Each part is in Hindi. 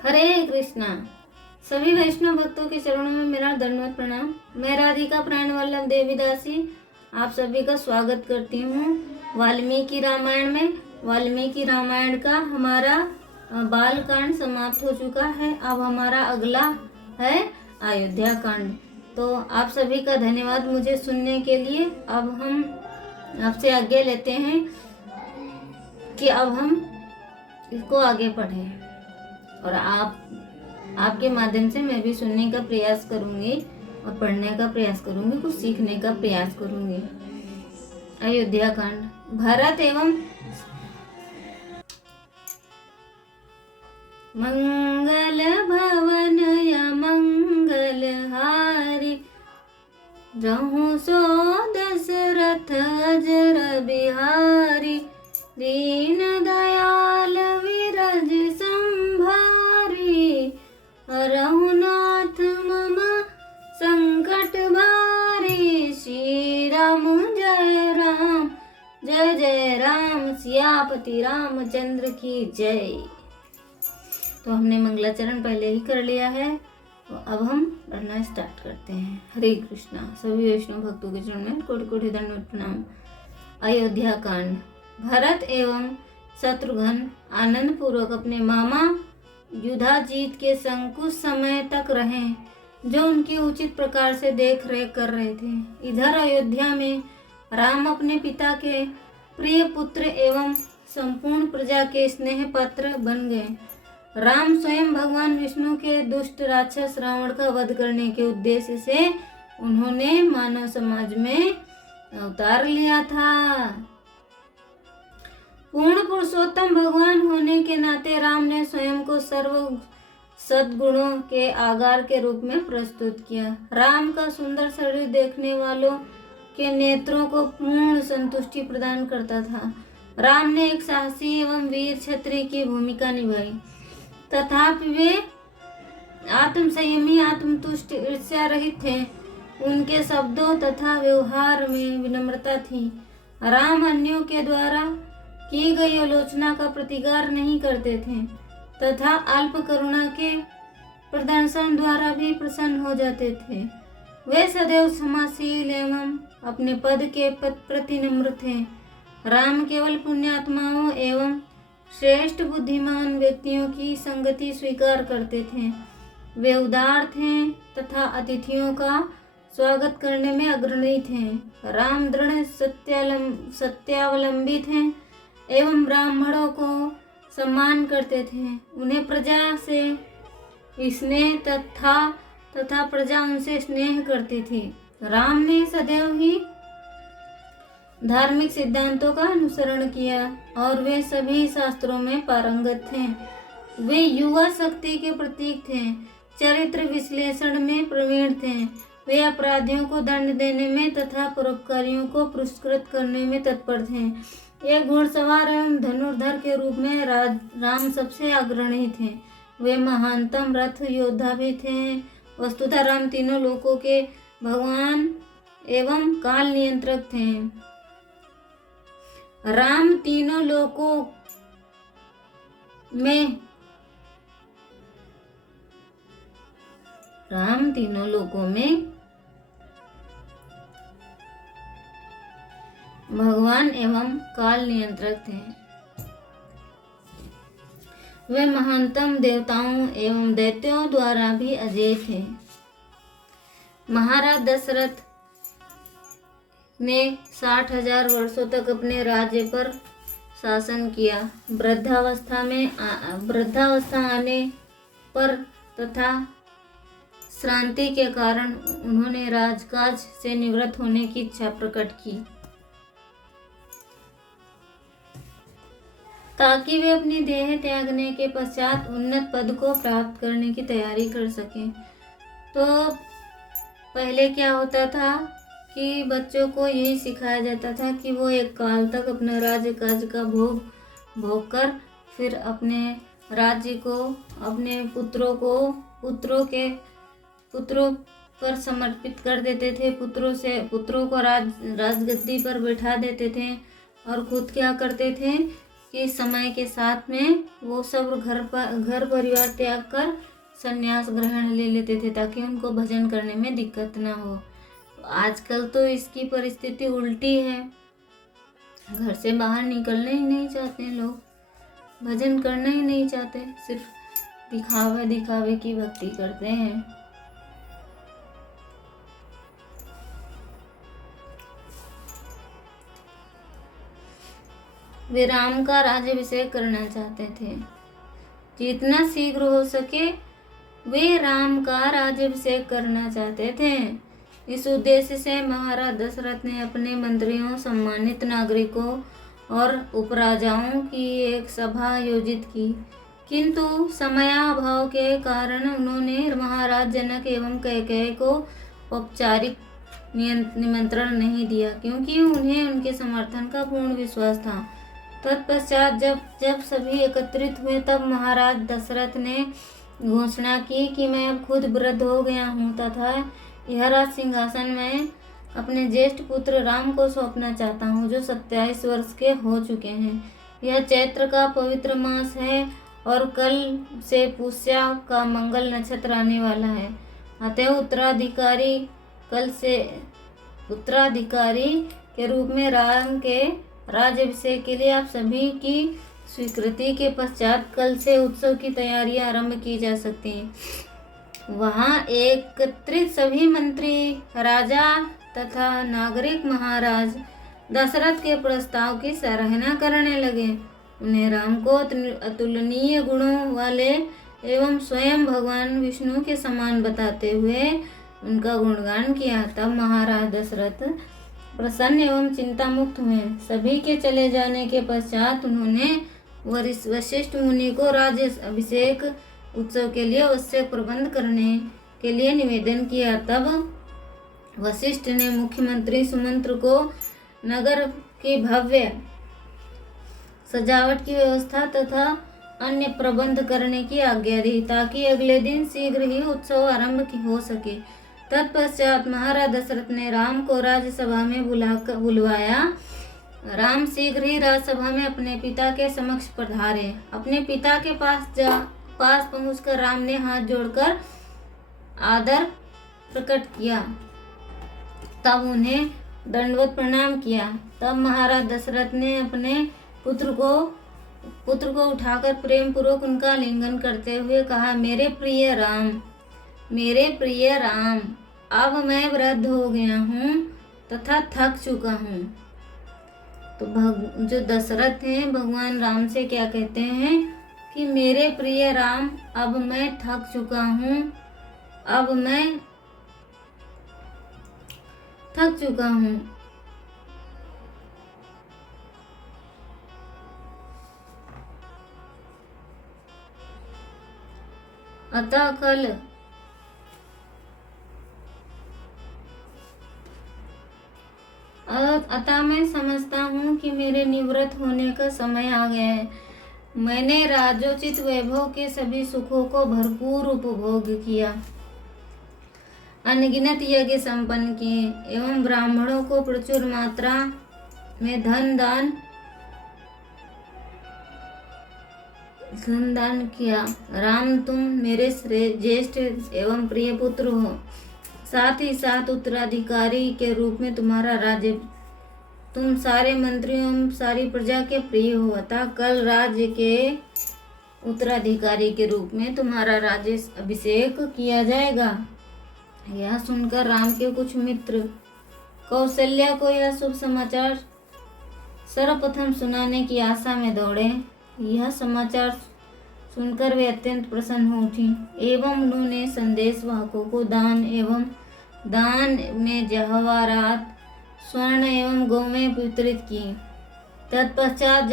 हरे कृष्णा। सभी वैष्णव भक्तों के चरणों में मेरा दंडवत प्रणाम। मैं राधिका प्राण वल्लभ देवीदासी आप सभी का स्वागत करती हूँ वाल्मीकि रामायण में। वाल्मीकि रामायण का हमारा बाल कांड समाप्त हो चुका है। अब हमारा अगला है अयोध्या कांड। तो आप सभी का धन्यवाद मुझे सुनने के लिए। अब हम आपसे आज्ञा लेते हैं कि अब हम इसको आगे पढ़ें और आपके माध्यम से मैं भी सुनने का प्रयास करूंगी और पढ़ने का प्रयास करूंगी, कुछ सीखने का प्रयास करूंगी। अयोध्या कांड। भरत एवं मंगल भवन या मंगल हारी, रहूं सो दशरथ अजर बिहारी, दीन दयाल विरज संभारी, रघुनाथ मम संकट भारी, श्री राम जय राम जय जय राम, सियापति रामचंद्र की जय। तो हमने मंगलाचरण पहले ही कर लिया है, तो अब हम पढ़ना स्टार्ट करते हैं। हरे कृष्णा। सभी वैष्णव भक्तों के चरण में कोटि कोटि दंडवत प्रणाम। अयोध्या कांड। भरत एवं शत्रुघ्न आनंद पूर्वक अपने मामा युधाजीत के संग कुछ समय तक रहे, जो उनकी उचित प्रकार से देख रेख कर रहे थे। इधर अयोध्या में राम अपने पिता के प्रिय पुत्र एवं संपूर्ण प्रजा के स्नेह पात्र बन गए। राम स्वयं भगवान विष्णु के दुष्ट राक्षस रावण का वध करने के उद्देश्य से उन्होंने मानव समाज में अवतार लिया था। पूर्ण पुरुषोत्तम भगवान होने के नाते राम ने स्वयं को सर्व सद्गुणों के आगार के रूप में प्रस्तुत किया। राम का सुंदर शरीर देखने वालों के नेत्रों को पूर्ण संतुष्टि प्रदान करता था। राम ने एक साहसी एवं वीर क्षत्रिय की भूमिका निभाई, तथापि वे आत्मसंयमी, आत्मतुष्ट, ईर्ष्या रहित थे। उनके शब्दों तथा व्यवहार में विनम्रता थी। राम अन्यों के द्वारा की गई आलोचना का प्रतिकार नहीं करते थे तथा अल्प करुणा के प्रदर्शन द्वारा भी प्रसन्न हो जाते थे। वे सदैव क्षमाशील एवं अपने पद के प्रति नम्र थे। राम केवल पुण्यात्माओं एवं श्रेष्ठ बुद्धिमान व्यक्तियों की संगति स्वीकार करते थे। वे उदार थे तथा अतिथियों का स्वागत करने में अग्रणी थे। राम दृढ़ सत्यावलंबी थे एवं ब्राह्मणों को सम्मान करते थे। उन्हें प्रजा से स्नेह तथा प्रजा उनसे स्नेह करती थी। राम ने सदैव ही धार्मिक सिद्धांतों का अनुसरण किया और वे सभी शास्त्रों में पारंगत थे। वे युवा शक्ति के प्रतीक थे, चरित्र विश्लेषण में प्रवीण थे। वे अपराधियों को दंड देने में तथा परोपकारियों को पुरस्कृत करने में तत्पर थे। एक घुड़सवार एवं धनुर्धर के रूप में राम सबसे अग्रणी थे। वे महानतम रथ योद्धा भी थे। वस्तुतः राम तीनों लोकों के भगवान एवं काल नियंत्रक थे। राम तीनों लोकों में भगवान एवं काल नियंत्रक थे। वे महानतम देवताओं एवं दैत्यों द्वारा भी अजेय थे। महाराज दशरथ ने 60,000 वर्षों तक अपने राज्य पर शासन किया। वृद्धावस्था आने पर तथा श्रांति के कारण उन्होंने राजकाज से निवृत्त होने की इच्छा प्रकट की, ताकि वे अपनी देह त्यागने के पश्चात उन्नत पद को प्राप्त करने की तैयारी कर सकें। तो पहले क्या होता था कि बच्चों को यही सिखाया जाता था कि वो एक काल तक अपना राज्य काज का भोग कर फिर अपने राज्य को अपने पुत्रों पर समर्पित कर देते थे। पुत्रों को राजगद्दी पर बैठा देते थे और खुद क्या करते थे कि समय के साथ में वो सब घर परिवार त्याग कर संन्यास ग्रहण ले लेते थे ताकि उनको भजन करने में दिक्कत ना हो। आजकल तो इसकी परिस्थिति उल्टी है, घर से बाहर निकलना ही नहीं चाहते लोग, भजन करना ही नहीं चाहते, सिर्फ दिखावे दिखावे की भक्ति करते हैं। वे राम का राज्याभिषेक करना चाहते थे। जितना शीघ्र हो सके वे राम का राज्याभिषेक करना चाहते थे। इस उद्देश्य से महाराज दशरथ ने अपने मंत्रियों, सम्मानित नागरिकों और उपराजाओं की एक सभा आयोजित की, किंतु समयाभाव के कारण उन्होंने महाराज जनक एवं कैकेयी को औपचारिक निमंत्रण नहीं दिया, क्योंकि उन्हें उनके समर्थन का पूर्ण विश्वास था। तत्पश्चात जब सभी एकत्रित हुए तब महाराज दशरथ ने घोषणा की कि मैं अब खुद वृद्ध हो गया हूँ तथा यह राज सिंहासन मैं अपने ज्येष्ठ पुत्र राम को सौंपना चाहता हूँ, जो 27 वर्ष के हो चुके हैं। यह चैत्र का पवित्र मास है और कल से पुष्या का मंगल नक्षत्र आने वाला है। अतः उत्तराधिकारी के रूप में राम के राज्याभिषेक के लिए आप सभी की स्वीकृति के पश्चात कल से उत्सव की तैयारियां आरंभ की जा सकती हैं। वहां एकत्रित सभी मंत्री, राजा तथा नागरिक महाराज दशरथ के प्रस्ताव की सराहना करने लगे। उन्हें राम को अतुलनीय गुणों वाले एवं स्वयं भगवान विष्णु के समान बताते हुए उनका गुणगान किया। तब महाराज दशरथ प्रसन्न एवं चिंता मुक्त हुए। सभी के चले जाने के पश्चात उन्होंने वशिष्ठ मुनि को राज्याभिषेक उत्सव के लिए आवश्यक प्रबंध करने के लिए निवेदन किया। तब वशिष्ठ ने मुख्यमंत्री सुमंत्र को नगर की भव्य सजावट की व्यवस्था तथा अन्य प्रबंध करने की आज्ञा दी, ताकि अगले दिन शीघ्र ही उत्सव आरंभ हो सके। तत्पश्चात महाराज दशरथ ने राम को राज्यसभा में बुलवाया। राम शीघ्र ही राजसभा में अपने पिता के समक्ष पधारे। अपने पिता के पास पहुंचकर राम ने हाथ जोड़कर आदर प्रकट किया, तब उन्हें दंडवत प्रणाम किया। तब महाराज दशरथ ने अपने पुत्र को उठाकर प्रेम पूर्वक उनका आलिंगन करते हुए कहा, मेरे प्रिय राम, अब मैं वृद्ध हो गया हूँ तथा थक चुका हूँ। तो जो दशरथ हैं भगवान राम से क्या कहते हैं कि मेरे प्रिय राम, अब मैं थक चुका हूँ, अब मैं थक चुका हूँ। अतः मैं समझता हूँ कि मेरे निवृत्त होने का समय आ गया है। मैंने राजोचित वैभव के सभी सुखों को भरपूर उपभोग किया, अनगिनत यज्ञ संपन्न किए एवं ब्राह्मणों को प्रचुर मात्रा में धन दान किया। राम, तुम मेरे ज्येष्ठ एवं प्रिय पुत्र हो, साथ ही साथ उत्तराधिकारी के रूप में तुम्हारा राज्य, तुम सारे मंत्रियों एवं सारी प्रजा के प्रिय हो। अतः कल राज्य के उत्तराधिकारी के रूप में तुम्हारा राज्य अभिषेक किया जाएगा। यह सुनकर राम के कुछ मित्र कौशल्या को यह शुभ समाचार सर्वप्रथम सुनाने की आशा में दौड़े। यह समाचार सुनकर वे अत्यंत प्रसन्न हो उठी एवं उन्होंने संदेश वाहकों को दान में जवाहरात, स्वर्ण एवं गौवें वितरित की। तत्पश्चात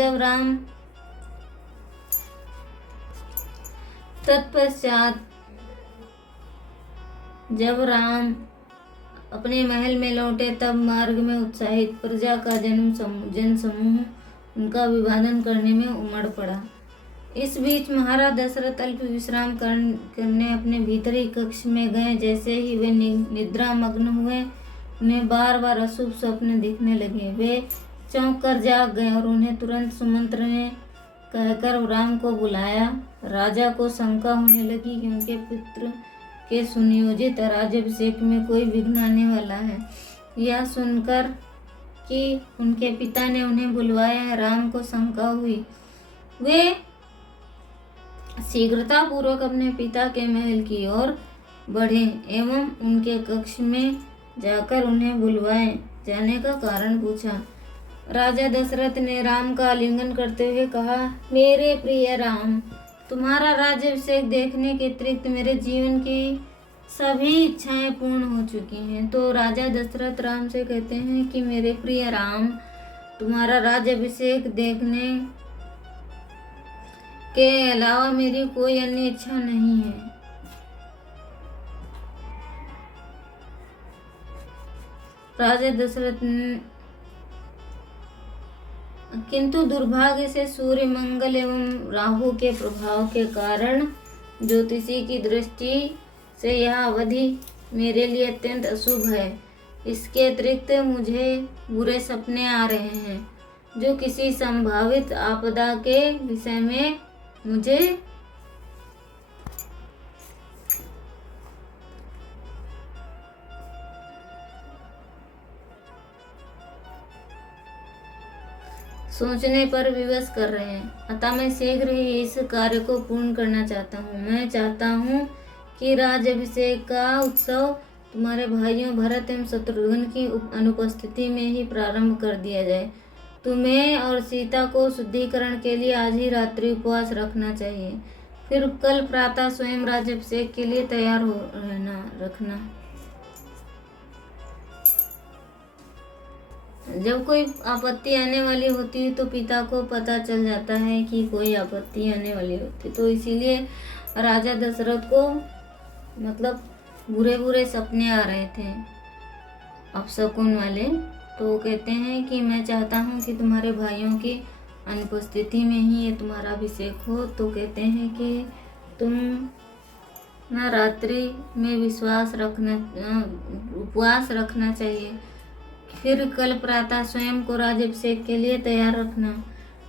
जब राम अपने महल में लौटे तब मार्ग में उत्साहित प्रजा का जनसमूह उनका अभिवादन करने में उमड़ पड़ा। इस बीच महाराज दशरथ अल्प विश्राम करने अपने भीतरी कक्ष में गए। जैसे ही वे निद्रा मग्न हुए उन्हें बार बार अशुभ स्वप्न दिखने लगे। वे चौंक कर जाग गए और उन्हें तुरंत सुमंत्र ने कहकर राम को बुलाया। राजा को शंका होने लगी कि उनके पुत्र के सुनियोजित राज्याभिषेक में कोई विघ्न आने वाला है। यह सुनकर कि उनके पिता ने उन्हें बुलवाया, राम को शंका हुई। वे शीघ्रता पूर्वक अपने पिता के महल की ओर बढ़े एवं उनके कक्ष में जाकर उन्हें बुलवाए जाने का कारण पूछा। राजा दशरथ ने राम का आलिंगन करते हुए कहा, मेरे प्रिय राम, तुम्हारा राज्याभिषेक देखने के अतिरिक्त मेरे जीवन की सभी इच्छाएं पूर्ण हो चुकी हैं। तो राजा दशरथ राम से कहते हैं कि मेरे प्रिय राम, तुम्हारा राज्याभिषेक देखने के अलावा मेरी कोई अन्य इच्छा नहीं है। राजा दशरथ किंतु दुर्भाग्य से सूर्य, मंगल एवं राहु के प्रभाव के कारण ज्योतिषी की दृष्टि से यह अवधि मेरे लिए अत्यंत अशुभ है। इसके अतिरिक्त मुझे बुरे सपने आ रहे हैं जो किसी संभावित आपदा के विषय में मुझे सोचने पर विवश कर रहे हैं। अतः मैं शीघ्र ही इस कार्य को पूर्ण करना चाहता हूँ। मैं चाहता हूँ कि राज्याभिषेक का उत्सव तुम्हारे भाइयों भरत एवं शत्रुघ्न की अनुपस्थिति में ही प्रारंभ कर दिया जाए। तुम्हें और सीता को शुद्धिकरण के लिए आज ही रात्रि उपवास रखना चाहिए। फिर कल प्रातः स्वयं राज्याभिषेक के लिए तैयार हो रखना। जब कोई आपत्ति आने वाली होती है तो पिता को पता चल जाता है कि कोई आपत्ति आने वाली होती है। तो इसीलिए राजा दशरथ को मतलब बुरे बुरे सपने आ रहे थे अपशकुन वाले। तो वो कहते हैं कि मैं चाहता हूँ कि तुम्हारे भाइयों की अनुपस्थिति में ही ये तुम्हारा अभिषेक हो। तो कहते हैं कि तुम ना रात्रि में उपवास रखना चाहिए। फिर कल प्रातः स्वयं को राज्याभिषेक के लिए तैयार रखना।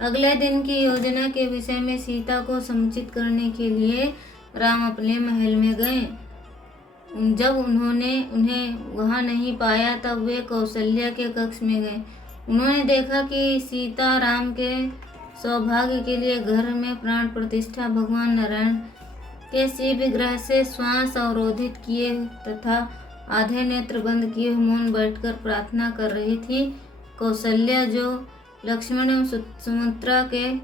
अगले दिन की योजना के विषय में सीता को समुचित करने के लिए राम अपने महल में गए। जब उन्होंने उन्हें वहां नहीं पाया तब वे कौशल्या के कक्ष में गए। उन्होंने देखा कि सीता राम के सौभाग्य के लिए घर में प्राण प्रतिष्ठा भगवान नारायण के शिव विग्रह से श्वास अवरोधित किए तथा आधे नेत्र बंद किए मौन बैठकर प्रार्थना कर रही थी। कौशल्या जो लक्ष्मण एवं सुमित्रा के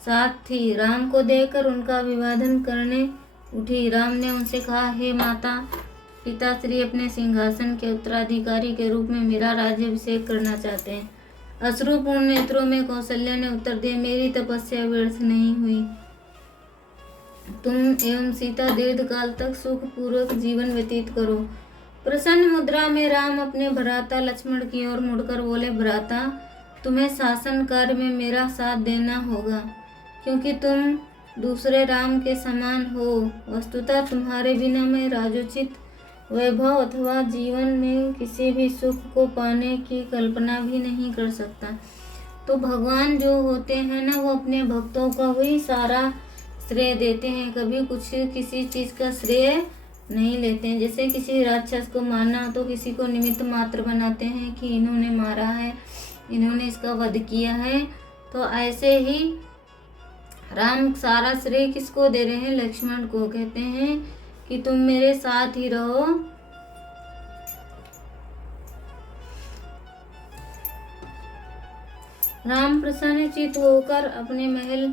साथ थी, राम को देखकर उनका अभिवादन करने उठी। राम ने उनसे कहा, हे माता, पिताश्री अपने सिंहासन के उत्तराधिकारी के रूप में मेरा राज्याभिषेक करना चाहते हैं। अश्रुपूर्ण नेत्रों में कौशल्या ने उत्तर दिया, मेरी तपस्या व्यर्थ नहीं हुई। तुम एवं सीता दीर्घ काल तक सुख पूर्वक जीवन व्यतीत करो। प्रसन्न मुद्रा में राम अपने भ्राता लक्ष्मण की ओर मुड़कर बोले, भ्राता, तुम्हें शासन कार्य में मेरा साथ देना होगा क्योंकि तुम दूसरे राम के समान हो। वस्तुतः तुम्हारे बिना मैं राजोचित वैभव अथवा जीवन में किसी भी सुख को पाने की कल्पना भी नहीं कर सकता। तो भगवान जो होते हैं ना, वो अपने भक्तों का ही सारा श्रेय देते हैं, कभी कुछ किसी चीज़ का श्रेय नहीं लेते हैं। जैसे किसी राक्षस को मारना तो किसी को निमित्त मात्र बनाते हैं कि इन्होंने मारा है, इन्होंने इसका वध किया है। तो ऐसे ही राम सारा श्रेय किसको दे रहे हैं? लक्ष्मण को। कहते हैं कि तुम मेरे साथ ही रहो। राम प्रसन्नचित्त होकर अपने महल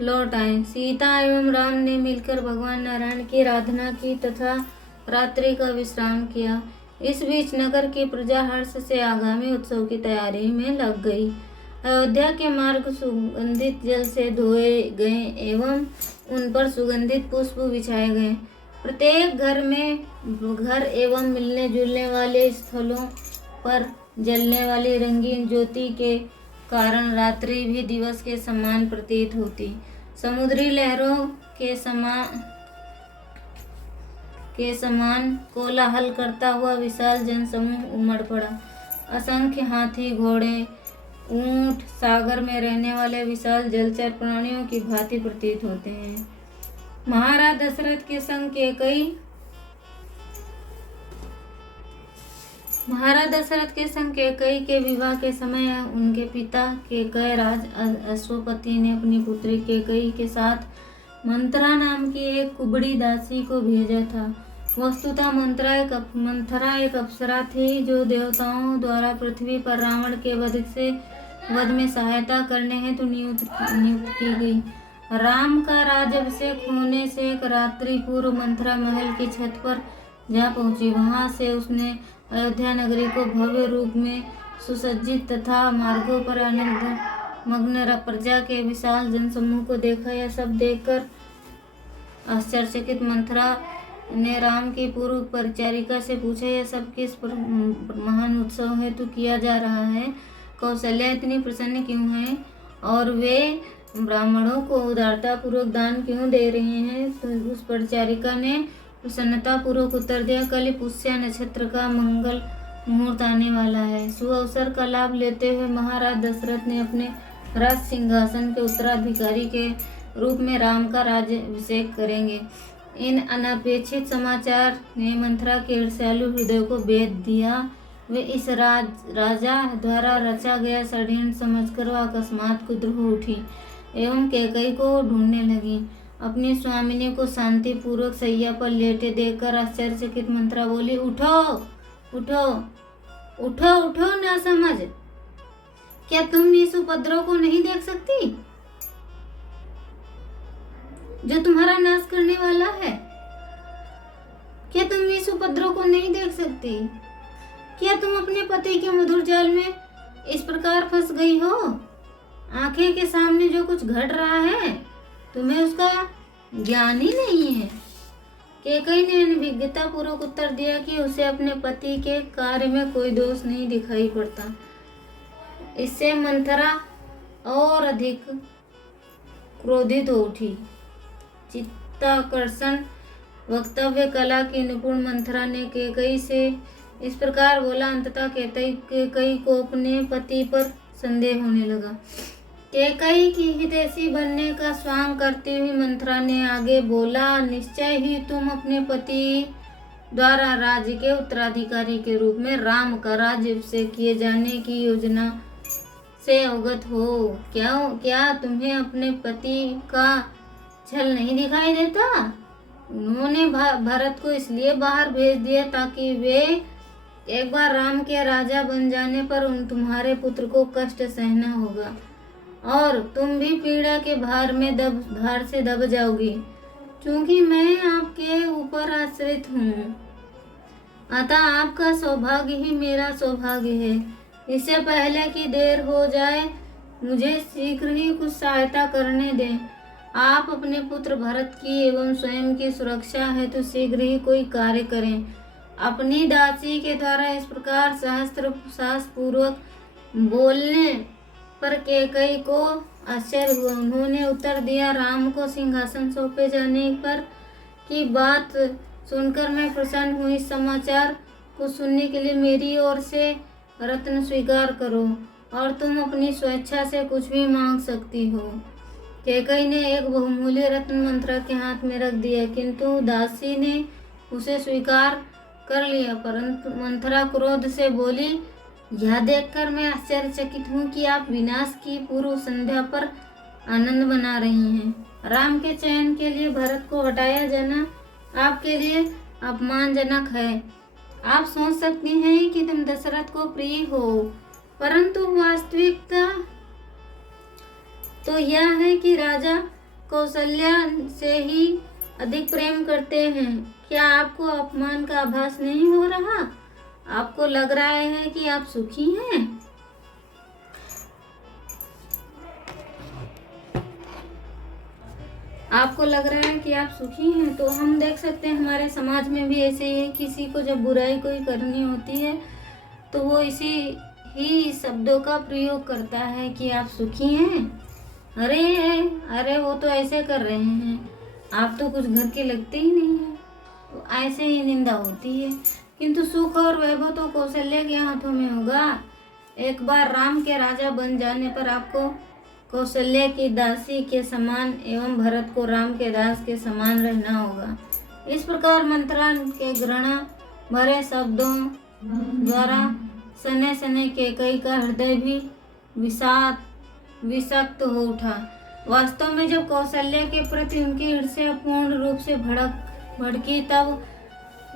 लौट आए। सीता एवं राम ने मिलकर भगवान नारायण की आराधना की तथा रात्रि का विश्राम किया। इस बीच नगर की प्रजा हर्ष से आगामी उत्सव की तैयारी में लग गई। अयोध्या के मार्ग सुगंधित जल से धोए गए एवं उन पर सुगंधित पुष्प बिछाए गए। प्रत्येक घर एवं मिलने जुलने वाले स्थलों पर जलने वाली रंगीन ज्योति के कारण रात्रि भी दिवस के समान प्रतीत होती। समुद्री लहरों के समान कोलाहल करता हुआ विशाल जनसमूह उमड़ पड़ा। असंख्य हाथी, घोड़े, ऊंट सागर में रहने वाले विशाल जलचर प्राणियों की भांति प्रतीत होते हैं। महाराज दशरथ के संग कैकेयी के विवाह के समय उनके पिता कैकेयी राज अश्वपति ने अपनी पुत्री कैकेयी के साथ मंथरा नाम की एक कुबड़ी दासी को भेजा था। वस्तुतः मंथरा एक अप्सरा थी जो देवताओं द्वारा पृथ्वी पर रावण के वध में सहायता करने हेतु नियुक्त की गई। राम का राज्याभिषेक होने से एक रात्रि पूर्व मंथरा महल की छत पर जा पहुंची। वहां से उसने अयोध्या नगरी को भव्य रूप में सुसज्जित तथा मार्गों पर आनंद मग्न प्रजा के विशाल जनसमूह को देखा। यह सब देखकर आश्चर्यचकित मंथरा ने राम की पूर्व परिचारिका से पूछा, यह सब किस महान उत्सव हेतु किया जा रहा है? कौशल्या इतनी प्रसन्न क्यों है और वे ब्राह्मणों को उदारता पूर्वक दान क्यों दे रहे हैं? तो उस परिचारिका ने प्रसन्नता पूर्वक उत्तर दिया, कल पुष्य नक्षत्र का मंगल मुहूर्त आने वाला है। सुअवसर का लाभ लेते हुए महाराज दशरथ ने अपने राज सिंहासन के उत्तराधिकारी के रूप में राम का राज्याभिषेक करेंगे। इन अनपेक्षित समाचार ने मंथरा के ईर्ष्यालु हृदय को भेद दिया। वे इस राजा द्वारा रचा गया षड्यंत्र समझकर वह अकस्मात क्रुद्ध हो उठी एवं कैकेयी को ढूंढने लगी। अपनी स्वामिनी को शांति पूर्वक सैया पर लेटे देखकर आश्चर्यचकित मंथरा बोली, उठो उठो उठो उठो ना समझ, क्या तुम इस उपद्रव को नहीं देख सकती जो तुम्हारा नाश करने वाला है? क्या तुम इस उपद्रव को नहीं देख सकती? क्या तुम अपने पति के मधुर जाल में इस प्रकार फंस गई हो? आंखें के सामने जो कुछ घट रहा है तुम्हें उसका ज्ञान ही नहीं है। कैकेयी ने अनभिज्ञता पूर्वक उत्तर दिया कि उसे अपने पति के कार्य में कोई दोष नहीं दिखाई पड़ता। इससे मंथरा और अधिक क्रोधित हो उठी। चित्ताकर्षण वक्तव्य कला की निपुण मंथरा ने कैकेयी से इस प्रकार बोला। अंततः कैकेयी को अपने पति पर संदेह होने लगा। कैकेयी की हितैषी बनने का स्वांग करती हुई मंथरा ने आगे बोला, निश्चय ही तुम अपने पति द्वारा राज्य के उत्तराधिकारी के रूप में राम का राज्याभिषेक किए जाने की योजना से अवगत हो। क्या तुम्हें अपने पति का छल नहीं दिखाई देता? उन्होंने भरत को इसलिए बाहर भेज दिया ताकि वे एक बार राम के राजा बन जाने पर तुम्हारे पुत्र को कष्ट सहना होगा और तुम भी पीड़ा के भार से दब जाओगी। क्योंकि मैं आपके ऊपर आश्रित हूँ, अतः आपका सौभाग्य ही मेरा सौभाग्य है। इससे पहले कि देर हो जाए मुझे शीघ्र ही कुछ सहायता करने दें। आप अपने पुत्र भरत की एवं स्वयं की सुरक्षा हेतु शीघ्र ही कोई कार्य करें। अपनी दासी के द्वारा इस प्रकार साहस पूर्वक बोलने पर कैकेयी को आश्चर्य हुआ। उन्होंने उत्तर दिया, राम को सिंहासन सौंपे जाने पर की बात सुनकर मैं प्रसन्न हुई। समाचार को सुनने के लिए मेरी ओर से रत्न स्वीकार करो और तुम अपनी स्वेच्छा से कुछ भी मांग सकती हो। कैकेयी ने एक बहुमूल्य रत्न मंथरा के हाथ में रख दिया, किंतु दासी ने उसे स्वीकार कर लिया। परंतु मंथरा क्रोध से बोली, यह देखकर मैं आश्चर्यचकित हूँ कि आप विनाश की पूर्व संध्या पर आनंद मना रही हैं। राम के चयन के लिए भरत को हटाया जाना आपके लिए अपमानजनक है। आप सोच सकती हैं कि तुम दशरथ को प्रिय हो, परंतु वास्तविकता तो यह है कि राजा कौशल्या से ही अधिक प्रेम करते हैं। क्या आपको अपमान का आभास नहीं हो रहा? आपको लग रहा है कि आप सुखी हैं? आपको लग रहा है कि आप सुखी हैं? तो हम देख सकते हैं हमारे समाज में भी ऐसे ही है। किसी को जब बुराई कोई करनी होती है तो वो इसी ही शब्दों का प्रयोग करता है कि आप सुखी हैं। अरे वो तो ऐसे कर रहे हैं, आप तो कुछ घर के लगते ही नहीं हैं। तो ऐसे ही निंदा होती है। किंतु सुख और वैभव तो कौशल्या के हाथों में होगा। एक बार राम के राजा बन जाने पर आपको कौशल्या की दासी के समान एवं भरत को राम के दास के समान रहना होगा। इस प्रकार मंथरा के घृणा भरे शब्दों द्वारा सने सने कैकेयी का हृदय भी विषाक्त हो उठा। वास्तव में जब कौशल्या के प्रति उनकी ईर्ष्या पूर्ण रूप से भड़की तब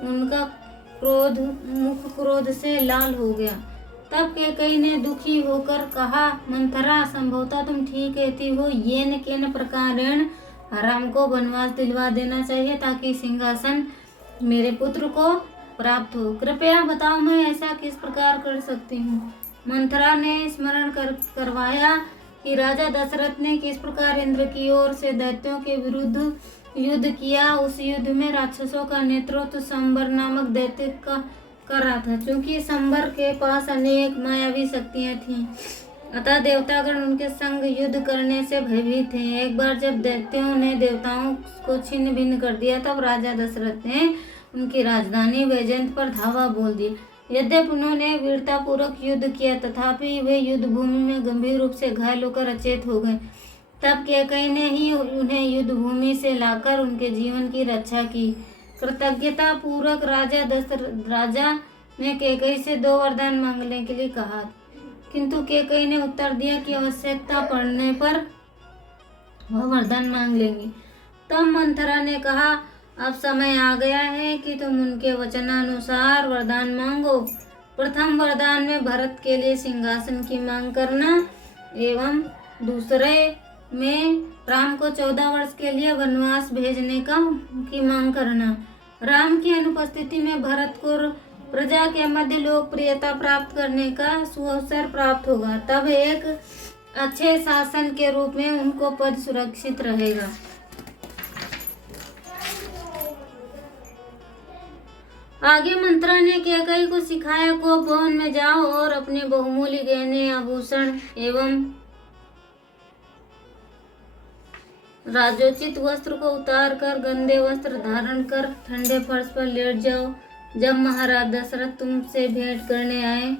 उनका मुख क्रोध से लाल हो गया। तब कैकेयी ने दुखी होकर कहा, मंथरा, संभवतः तुम ठीक कहती हो। येन केन प्रकारेण राम को वनवास दिलवा देना चाहिए ताकि सिंहासन मेरे पुत्र को प्राप्त हो। कृपया बताओ, मैं ऐसा किस प्रकार कर सकती हूँ। मंथरा ने स्मरण करवाया कि राजा दशरथ ने किस प्रकार इंद्र की ओर से दैत्यों के विरुद्ध युद्ध किया। उस युद्ध में राक्षसों का नेतृत्व संबर नामक दैत्य का कर रहा था। क्योंकि संबर के पास अनेक मायावी शक्तियां थीं, अतः देवतागण उनके संग युद्ध करने से भयभीत थे। एक बार जब दैत्यों ने देवताओं को छिन्न भिन्न कर दिया तब राजा दशरथ ने उनकी राजधानी वैजयंत पर धावा बोल दी। यद्यपि उन्होंने वीरतापूर्वक युद्ध किया तथापि वे युद्ध भूमि में गंभीर रूप से घायल होकर अचेत हो गए। तब कैकेयी ने ही उन्हें युद्ध भूमि से लाकर उनके जीवन की रक्षा की। कृतज्ञता पूर्वक राजा ने कैकेयी से 2 वरदान मांगने के लिए कहा, किंतु कैकेयी ने उत्तर दिया कि आवश्यकता पड़ने पर वह वरदान मांग लेंगी। तब मंथरा ने कहा, अब समय आ गया है कि तुम उनके वचनानुसार वरदान मांगो। प्रथम वरदान में भरत के लिए सिंहासन की मांग करना एवं दूसरे में राम को 14 वर्ष के लिए वनवास भेजने की मांग करना। राम की अनुपस्थिति में भरत को प्रजा के मध्य लोकप्रियता प्राप्त करने का सुअवसर प्राप्त होगा। तब एक अच्छे शासन के रूप में उनको पद सुरक्षित रहेगा। आगे मंथरा ने कैकेयी को सिखाया, को भवन में जाओ और अपने बहुमूल्य गहने आभूषण एवं राजोचित वस्त्र को उतार कर गंदे वस्त्र धारण कर ठंडे फर्श पर लेट जाओ। जब महाराज दशरथ तुमसे भेंट करने आए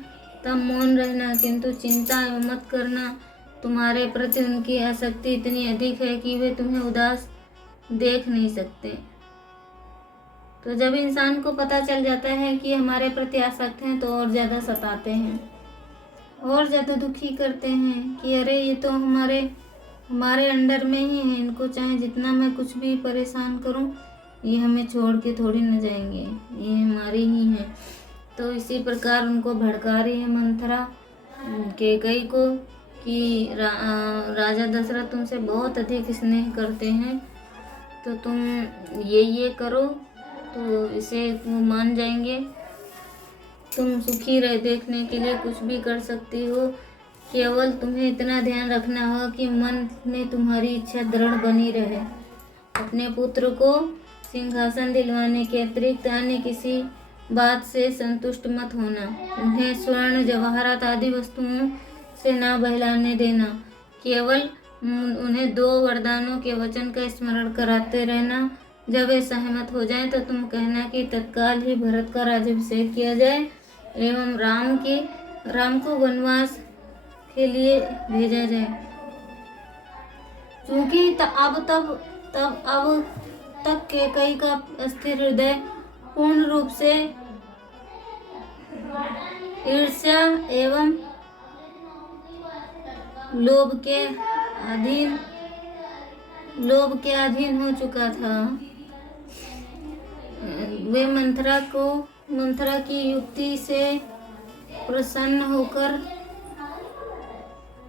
तब मौन रहना, किंतु चिंता मत करना। तुम्हारे प्रति उनकी आसक्ति इतनी अधिक है कि वे तुम्हें उदास देख नहीं सकते। तो जब इंसान को पता चल जाता है कि हमारे प्रति आसक्त हैं तो और ज़्यादा सताते हैं, और ज़्यादा दुखी करते हैं कि अरे ये तो हमारे अंडर में ही है, इनको चाहे जितना मैं कुछ भी परेशान करूं, ये हमें छोड़ के थोड़ी न जाएंगे, ये हमारी ही है। तो इसी प्रकार उनको भड़का रही है मंथरा कैकेयी को कि राजा दशरथ तुमसे बहुत अधिक स्नेह करते हैं, तो तुम ये करो तो इसे वो मान जाएंगे। तुम सुखी रह देखने के लिए कुछ भी कर सकती हो, केवल तुम्हें इतना ध्यान रखना होगा कि मन में तुम्हारी इच्छा दृढ़ बनी रहे। अपने पुत्र को सिंहासन दिलवाने के अतिरिक्त अन्य किसी बात से संतुष्ट मत होना। उन्हें स्वर्ण जवाहरात आदि वस्तुओं से ना बहलाने देना। केवल उन्हें 2 वरदानों के वचन का स्मरण कराते रहना। जब वे सहमत हो जाएं तो तुम कहना कि तत्काल ही भरत का राज्याभिषेक किया जाए एवं राम को वनवास के लिए भेजा जाए। क्योंकि अब तक कैकेयी का स्थिर हृदय पूर्ण रूप से ईर्ष्या एवं लोभ के अधीन हो चुका था। वे मंथरा की युक्ति से प्रसन्न होकर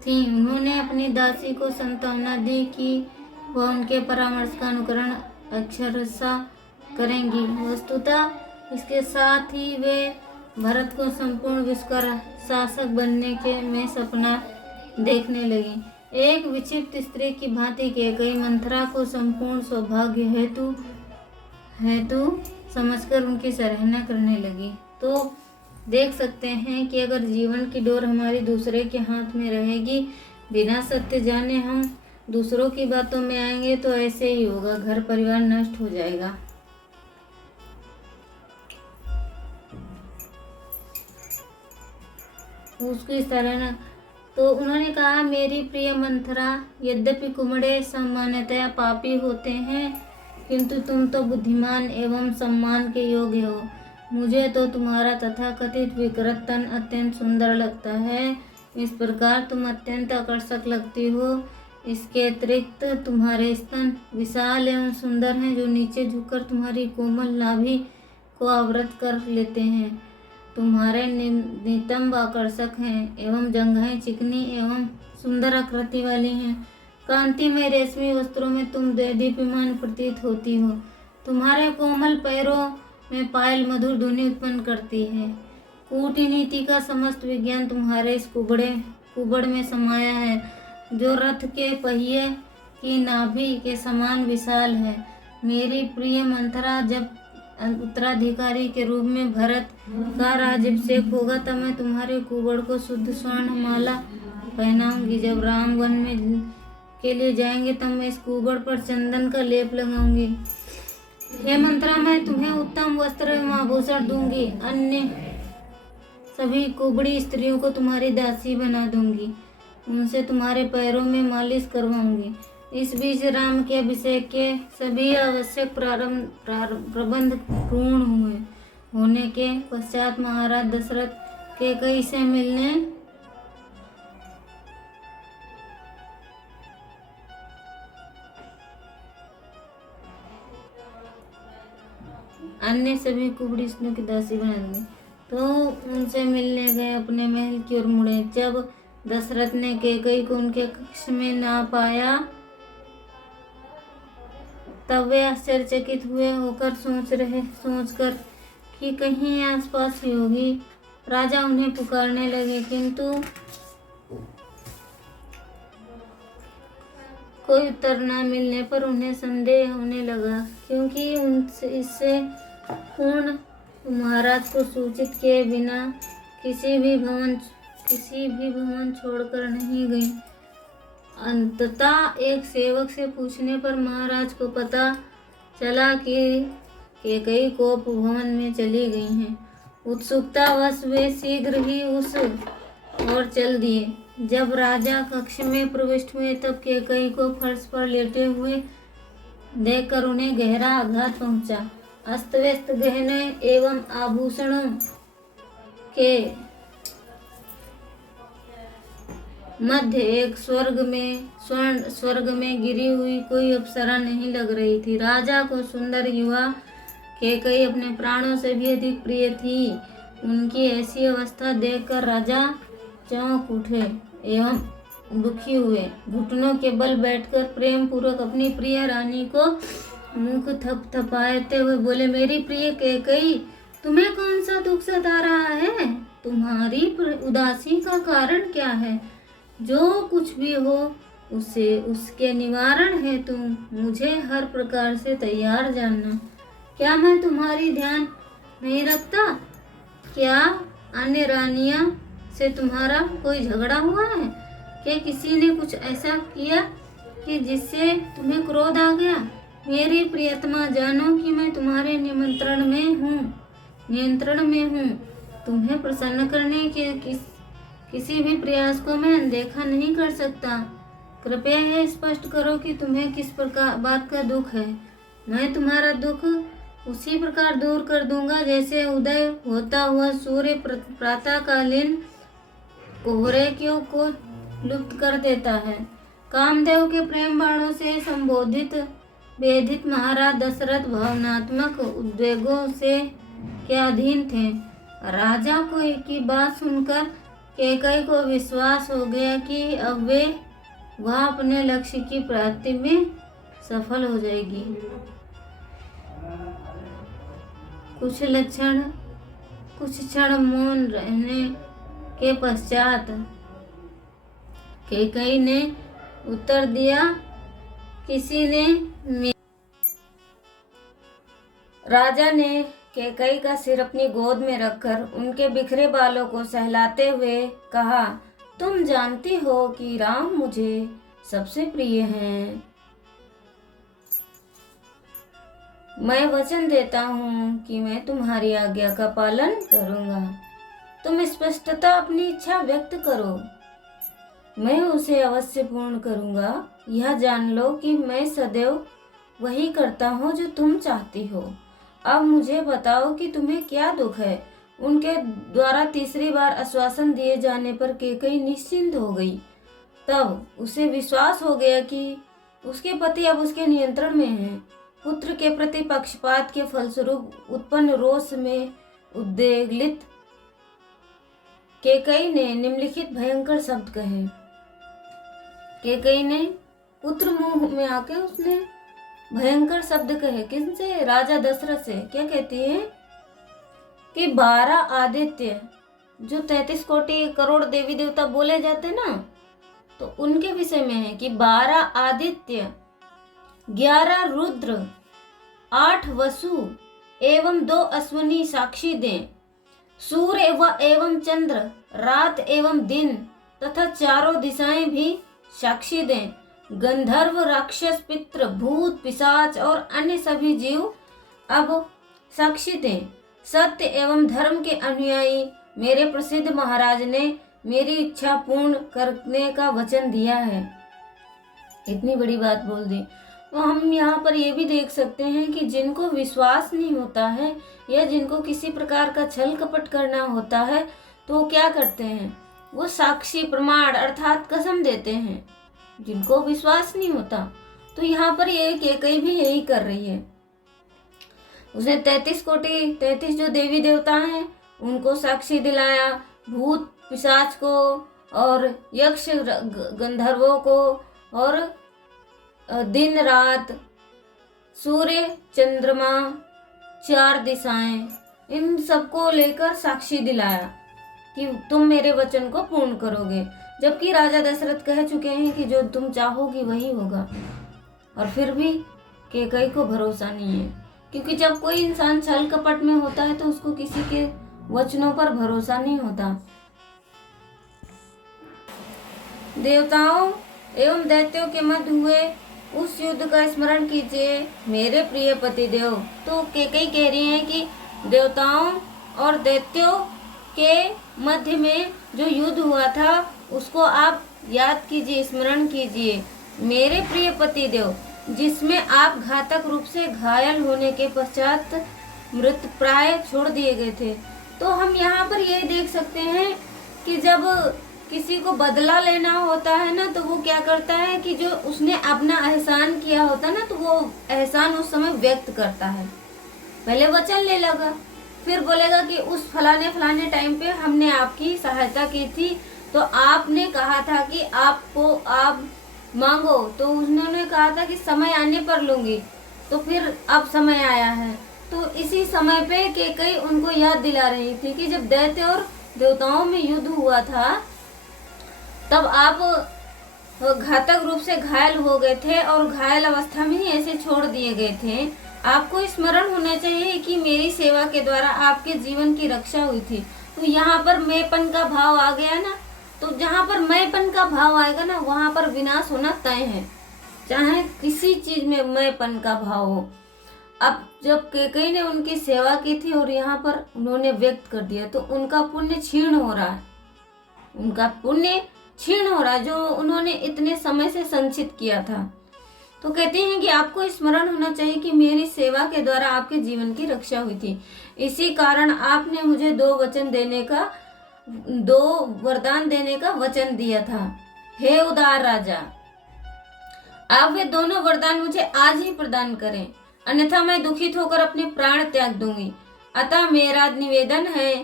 थी। उन्होंने अपनी दासी को सांत्वना दी कि वह उनके परामर्श का अनुकरण अक्षरशः करेंगी। वस्तुतः इसके साथ ही वे भरत को संपूर्ण विश्व का शासक बनने के में सपना देखने लगी। एक विक्षिप्त स्त्री की भांति कैकेयी मंथरा को संपूर्ण सौभाग्य हेतु समझकर उनकी सराहना करने लगी। तो देख सकते हैं कि अगर जीवन की डोर हमारी दूसरे के हाथ में रहेगी, बिना सत्य जाने हम दूसरों की बातों में आएंगे तो ऐसे ही होगा, घर परिवार नष्ट हो जाएगा। उसको इस तरह ना। तो उन्होंने कहा, मेरी प्रिय मंथरा, यद्यपि कुमड़े सामान्यतया पापी होते हैं, किंतु तुम तो बुद्धिमान एवं सम्मान के योग्य हो। मुझे तो तुम्हारा तथाकथित विकृत तन अत्यंत सुंदर लगता है। इस प्रकार तुम अत्यंत आकर्षक लगती हो। इसके अतिरिक्त तुम्हारे स्तन विशाल एवं सुंदर हैं, जो नीचे झुककर तुम्हारी कोमल नाभि को आवृत कर लेते हैं। तुम्हारे नितंब आकर्षक हैं एवं जंघाएं चिकनी एवं सुंदर आकृति वाली हैं। कांति में रेशमी वस्त्रों में तुम दीप्यमान प्रतीत होती हो। तुम्हारे कोमल पैरों में पायल मधुर ध्वनि उत्पन्न करती है। कूटनीति का समस्त विज्ञान तुम्हारे इस कुबड़ में समाया है, जो रथ के पहिए की नाभि के समान विशाल है। मेरी प्रिय मंथरा, जब उत्तराधिकारी के रूप में भरत का राज्याभिषेक होगा, तब मैं तुम्हारे कुबड़ को शुद्ध स्वर्ण माला पहनाऊंगी। जब राम वन में के लिए जाएंगे, तब मैं इस कुबड़ पर चंदन का लेप लगाऊंगी। हे मंत्रा, मैं तुम्हें उत्तम वस्त्र एवं आभूषण दूंगी। अन्य सभी कुबड़ी स्त्रियों को तुम्हारी दासी बना दूंगी। उनसे तुम्हारे पैरों में मालिश करवाऊंगी। इस बीच राम के अभिषेक के सभी आवश्यक प्रबंध पूर्ण होने के पश्चात महाराज दशरथ कैकेयी से मिलने अन्य सभी कुबड़ी स्त्रियों की दासी बना देंगे। तो उनसे मिलने गए, अपने महल की ओर मुड़े। जब दशरथ ने कैकेयी को उनके कक्ष में ना पाया, तब वे आश्चर्यचकित हुए होकर सोचकर कि कहीं आसपास ही होगी। राजा उन्हें पुकारने लगे, किंतु कोई उत्तर न मिलने पर उन्हें संदेह होने लगा, क्योंकि इससे पूर्ण महाराज को सूचित किए बिना किसी भी भवन छोड़कर नहीं गई। अंततः एक सेवक से पूछने पर महाराज को पता चला कि कैकेयी कोप भवन में चली गई हैं। उत्सुकतावश वे शीघ्र ही उस ओर चल दिए। जब राजा कक्ष में प्रविष्ट हुए, तब कैकेयी को फर्श पर लेटे हुए देखकर उन्हें गहरा आघात पहुंचा। अस्त व्यस्त गहने एवं आभूषणों के मध्य एक स्वर्ग में गिरी हुई कोई अप्सरा नहीं लग रही थी। राजा को सुंदर युवा कैकेयी अपने प्राणों से भी अधिक प्रिय थी। उनकी ऐसी अवस्था देखकर राजा चौंक उठे एवं दुखी हुए। घुटनों के बल बैठकर प्रेम पूर्वक अपनी प्रिय रानी को मुख थपथपाते हुए बोले, मेरी प्रिय कैकेयी, तुम्हें कौन सा दुख सता रहा है? तुम्हारी उदासी का कारण क्या है? जो कुछ भी हो उसके निवारण है तुम मुझे हर प्रकार से तैयार जानना। क्या मैं तुम्हारी ध्यान नहीं रखता? क्या अन्य रानियां से तुम्हारा कोई झगड़ा हुआ है? क्या किसी ने कुछ ऐसा किया कि जिससे तुम्हें क्रोध आ गया? मेरी प्रियतमा, जानो कि मैं तुम्हारे नियंत्रण में हूँ। तुम्हें प्रसन्न करने के किसी भी प्रयास को मैं अनदेखा नहीं कर सकता। कृपया यह स्पष्ट करो कि तुम्हें किस प्रकार बात का दुख है। मैं तुम्हारा दुख उसी प्रकार दूर कर दूंगा जैसे उदय होता हुआ सूर्य प्रातःकालीन कोहरे को लुप्त कर देता है। कामदेव के प्रेम बाणों से वेधित महाराज दशरथ भावनात्मक उद्वेगों से के अधीन थे। राजा को की बात सुनकर कैकेयी को विश्वास हो गया कि अब वह अपने लक्ष्य की प्राप्ति में सफल हो जाएगी। कुछ क्षण मौन रहने के पश्चात कैकेयी ने उत्तर दिया, राजा ने कैकेयी का सिर अपनी गोद में रखकर उनके बिखरे बालों को सहलाते हुए कहा, तुम जानती हो कि राम मुझे सबसे प्रिय हैं। मैं वचन देता हूँ कि मैं तुम्हारी आज्ञा का पालन करूँगा। तुम स्पष्टता अपनी इच्छा व्यक्त करो, मैं उसे अवश्य पूर्ण करूंगा। यह जान लो कि मैं सदैव वही करता हूँ जो तुम चाहती हो। अब मुझे बताओ कि तुम्हें क्या दुख है। उनके द्वारा तीसरी बार आश्वासन दिए जाने पर कैकेयी निश्चिंत हो गई। तब उसे विश्वास हो गया कि उसके पति अब उसके नियंत्रण में हैं। पुत्र के प्रति पक्षपात के फलस्वरूप उत्पन्न रोष में उद्वेलित कैकेयी ने निम्नलिखित भयंकर शब्द कहे। कैकेयी ने पुत्र मुंह में आके उसने भयंकर शब्द कहे। किनसे? राजा दशरथ से। क्या कहती है कि 12 आदित्य, जो 33 कोटि करोड़ देवी देवता बोले जाते ना, तो उनके विषय में है कि 12 आदित्य, 11 रुद्र, 8 वसु एवं 2 अश्विनी साक्षी दें। सूर्य एवं चंद्र, रात एवं दिन तथा चारों दिशाएं भी साक्षी दें। गंधर्व, राक्षस, पितृ, भूत, पिशाच और अन्य सभी जीव अब साक्षी दें। सत्य एवं धर्म के अनुयायी मेरे प्रसिद्ध महाराज ने मेरी इच्छा पूर्ण करने का वचन दिया है। इतनी बड़ी बात बोल दी। तो हम यहाँ पर ये भी देख सकते हैं कि जिनको विश्वास नहीं होता है या जिनको किसी प्रकार का छल कपट करना होता है तो वो क्या करते हैं? वो साक्षी प्रमाण अर्थात कसम देते हैं। जिनको विश्वास नहीं होता, तो यहाँ पर ये कैकेयी भी यही कर रही है। उसने 33 कोटि 33 जो देवी देवता हैं उनको साक्षी दिलाया, भूत पिशाच को और यक्ष गंधर्वों को और दिन रात, सूर्य चंद्रमा, 4 दिशाएं, इन सबको लेकर साक्षी दिलाया कि तुम मेरे वचन को पूर्ण करोगे। जबकि राजा दशरथ कह चुके हैं कि जो तुम चाहोगी वही होगा, और फिर भी कैकेयी को भरोसा नहीं है। क्योंकि जब कोई इंसान छल कपट में होता है तो उसको किसी के वचनों पर भरोसा नहीं होता। देवताओं एवं दैत्यों के मध्य हुए उस युद्ध का स्मरण कीजिए मेरे प्रिय पतिदेव। तो कैकेयी कह रही है कि देवताओं और दैत्यों के मध्य में जो युद्ध हुआ था उसको आप याद कीजिए, स्मरण कीजिए मेरे प्रिय पतिदेव, जिसमें आप घातक रूप से घायल होने के पश्चात मृत प्राय छोड़ दिए गए थे। तो हम यहाँ पर ये देख सकते हैं कि जब किसी को बदला लेना होता है ना, तो वो क्या करता है कि जो उसने अपना एहसान किया होता ना, तो वो एहसान उस समय व्यक्त करता है। पहले वचन ले लगा, फिर बोलेगा कि उस फलाने टाइम पे हमने आपकी सहायता की थी, तो आपने कहा था कि आप मांगो, तो उन्होंने कहा था कि समय आने पर लूंगी, तो फिर अब समय आया है। तो इसी समय पे कैकेयी उनको याद दिला रही थी कि जब दैत्य और देवताओं में युद्ध हुआ था तब आप घातक रूप से घायल हो गए थे और घायल अवस्था में ही ऐसे छोड़ दिए गए थे। आपको स्मरण होना चाहिए कि मेरी सेवा के द्वारा आपके जीवन की रक्षा हुई थी। तो यहाँ पर मैंपन का भाव आ गया ना, तो जहाँ पर मैंपन का भाव आएगा ना वहाँ पर विनाश होना तय है, चाहे किसी चीज में मैंपन का भाव हो। अब जब कैकेयी ने उनकी सेवा की थी और यहाँ पर उन्होंने व्यक्त कर दिया, तो उनका पुण्य क्षीण हो रहा है, उनका पुण्य क्षीण हो रहा है जो उन्होंने इतने समय से संचित किया था। तो कहते हैं कि आपको स्मरण होना चाहिए कि मेरी सेवा के द्वारा आपके जीवन की रक्षा हुई थी। इसी कारण आपने मुझे 2 वरदान देने का वचन दिया था। हे उदार राजा, आप वे दोनों वरदान मुझे आज ही प्रदान करें, अन्यथा मैं दुखित होकर अपने प्राण त्याग दूंगी। अतः मेरा निवेदन है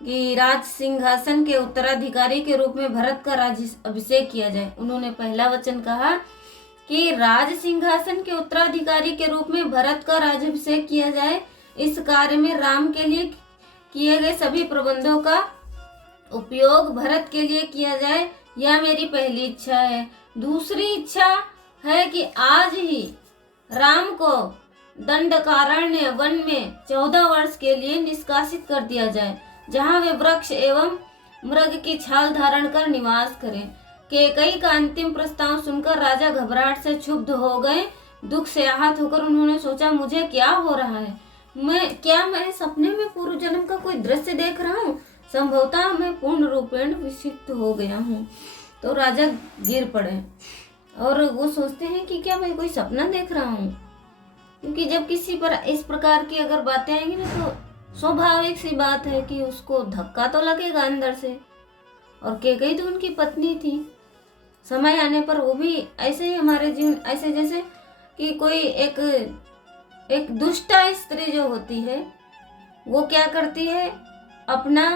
कि राज सिंहासन के उत्तराधिकारी के रूप में भरत का राज्य अभिषेक किया जाए। उन्होंने पहला वचन कहा कि राज सिंहासन के उत्तराधिकारी के रूप में भरत का राज्याभिषेक किया जाए। इस कार्य में राम के लिए किए गए सभी प्रबंधों का उपयोग भरत के लिए किया जाए, यह मेरी पहली इच्छा है। दूसरी इच्छा है कि आज ही राम को दंडकारण्य वन में 14 वर्ष के लिए निष्कासित कर दिया जाए, जहाँ वे वृक्ष एवं मृग की छाल धारण कर निवास करें। कैकेयी का अंतिम प्रस्ताव सुनकर राजा घबराहट से क्षुब्ध हो गए। दुख से आहत होकर उन्होंने सोचा, मुझे क्या हो रहा है? मैं सपने में पूर्व जन्म का कोई दृश्य देख रहा हूँ? संभवतः मैं पूर्ण रूपेण विक्षिप्त हो गया हूँ। तो राजा गिर पड़े और वो सोचते हैं कि क्या मैं कोई सपना देख रहा हूँ, क्योंकि जब किसी पर इस प्रकार की अगर बातें आएंगी ना तो स्वाभाविक सी बात है कि उसको धक्का तो लगेगा अंदर से। और कैकेयी तो उनकी पत्नी थी। समय आने पर वो भी ऐसे ही हमारे जीवन, ऐसे जैसे कि कोई एक दुष्टा स्त्री जो होती है वो क्या करती है, अपना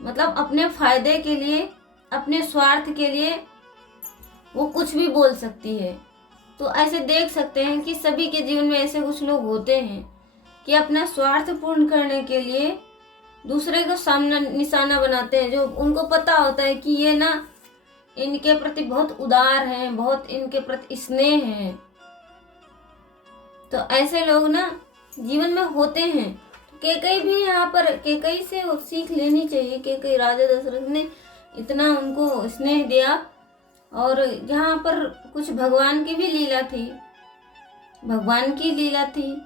मतलब अपने फायदे के लिए, अपने स्वार्थ के लिए वो कुछ भी बोल सकती है। तो ऐसे देख सकते हैं कि सभी के जीवन में ऐसे कुछ लोग होते हैं कि अपना स्वार्थ पूर्ण करने के लिए दूसरे को सामना निशाना बनाते हैं, जो उनको पता होता है कि ये ना इनके प्रति बहुत उदार हैं, बहुत इनके प्रति स्नेह है। तो ऐसे लोग ना जीवन में होते हैं। कैकेयी भी यहाँ पर, कैकेयी से सीख लेनी चाहिए। कैकेयी राजा दशरथ ने इतना उनको स्नेह दिया। और यहाँ पर कुछ भगवान की भी लीला थी, भगवान की लीला थी।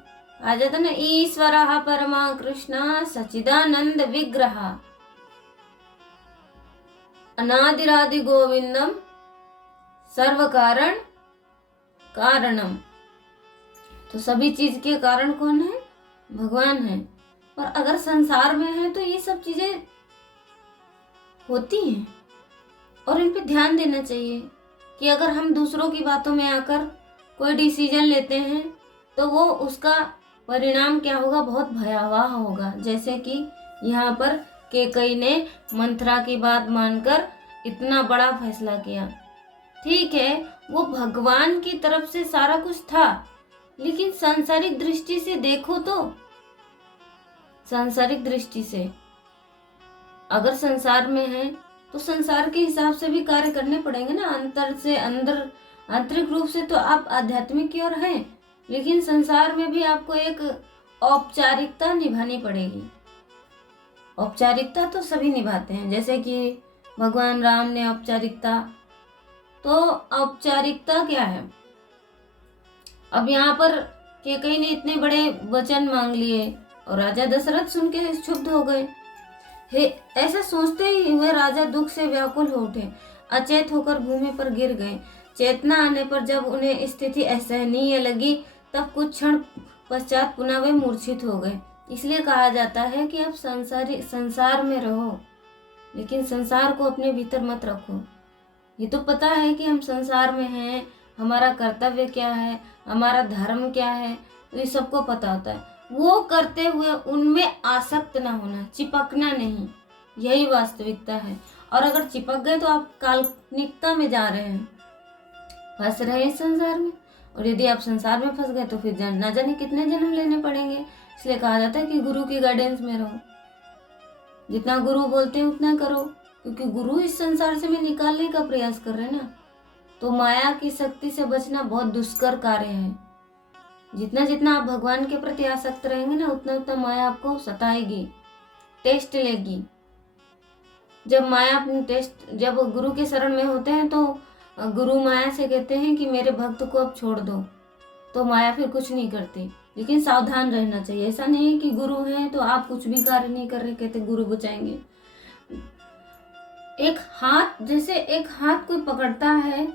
आ जाता ना, ईश्वरः परमा कृष्ण सच्चिदानंद विग्रह अनादिरादि गोविंदम सर्व कारण कारणम। तो सभी चीज के कारण कौन है? भगवान है। पर अगर संसार में है तो ये सब चीजें होती हैं और इन पे ध्यान देना चाहिए कि अगर हम दूसरों की बातों में आकर कोई डिसीजन लेते हैं तो वो उसका परिणाम क्या होगा, बहुत भयावह होगा। जैसे कि यहाँ पर कैकेयी ने मंथरा की बात मानकर इतना बड़ा फैसला किया। ठीक है, वो भगवान की तरफ से सारा कुछ था, लेकिन सांसारिक दृष्टि से देखो तो, सांसारिक दृष्टि से अगर संसार में है तो संसार के हिसाब से भी कार्य करने पड़ेंगे ना। अंतर से अंदर, आंतरिक रूप से तो आप आध्यात्मिक की ओर हैं, लेकिन संसार में भी आपको एक औपचारिकता निभानी पड़ेगी। औपचारिकता तो सभी निभाते हैं, जैसे कि भगवान राम ने औपचारिकता, तो औपचारिकता क्या है? अब यहाँ पर कैकेयी ने इतने बड़े वचन मांग लिए और राजा दशरथ सुन के क्षुब्ध हो गए। ऐसा सोचते ही वे राजा दुख से व्याकुल हो उठे, अचेत होकर भूमि पर गिर गए। चेतना आने पर जब उन्हें स्थिति असहनीय लगी तब कुछ क्षण पश्चात पुनः वे मूर्छित हो गए। इसलिए कहा जाता है कि आप संसार में रहो, लेकिन संसार को अपने भीतर मत रखो। ये तो पता है कि हम संसार में हैं, हमारा कर्तव्य क्या है, हमारा धर्म क्या है, तो ये सबको पता होता है। वो करते हुए उनमें आसक्त ना होना, चिपकना नहीं, यही वास्तविकता है। और अगर चिपक गए तो आप काल्पनिकता में जा रहे हैं, फंस रहे हैं संसार में। और यदि आप संसार में फंस गए तो फिर ना जाने कितने जन्म लेने पड़ेंगे। इसलिए कहा जाता है कि गुरु की गाइडेंस में रहो, जितना गुरु बोलते हैं उतना करो, क्योंकि गुरु इस संसार से में निकालने का प्रयास कर रहे हैं ना। तो माया की शक्ति से बचना बहुत दुष्कर कार्य है। जितना जितना आप भगवान के प्रति आसक्त रहेंगे ना, उतना उतना माया आपको सताएगी, टेस्ट लेगी। जब माया अपनी जब गुरु के शरण में होते हैं तो गुरु माया से कहते हैं कि मेरे भक्त को अब छोड़ दो, तो माया फिर कुछ नहीं करती। लेकिन सावधान रहना चाहिए, ऐसा नहीं है कि गुरु हैं तो आप कुछ भी कार्य नहीं कर रहे, कहते गुरु बचाएंगे। एक हाथ, जैसे एक हाथ कोई पकड़ता है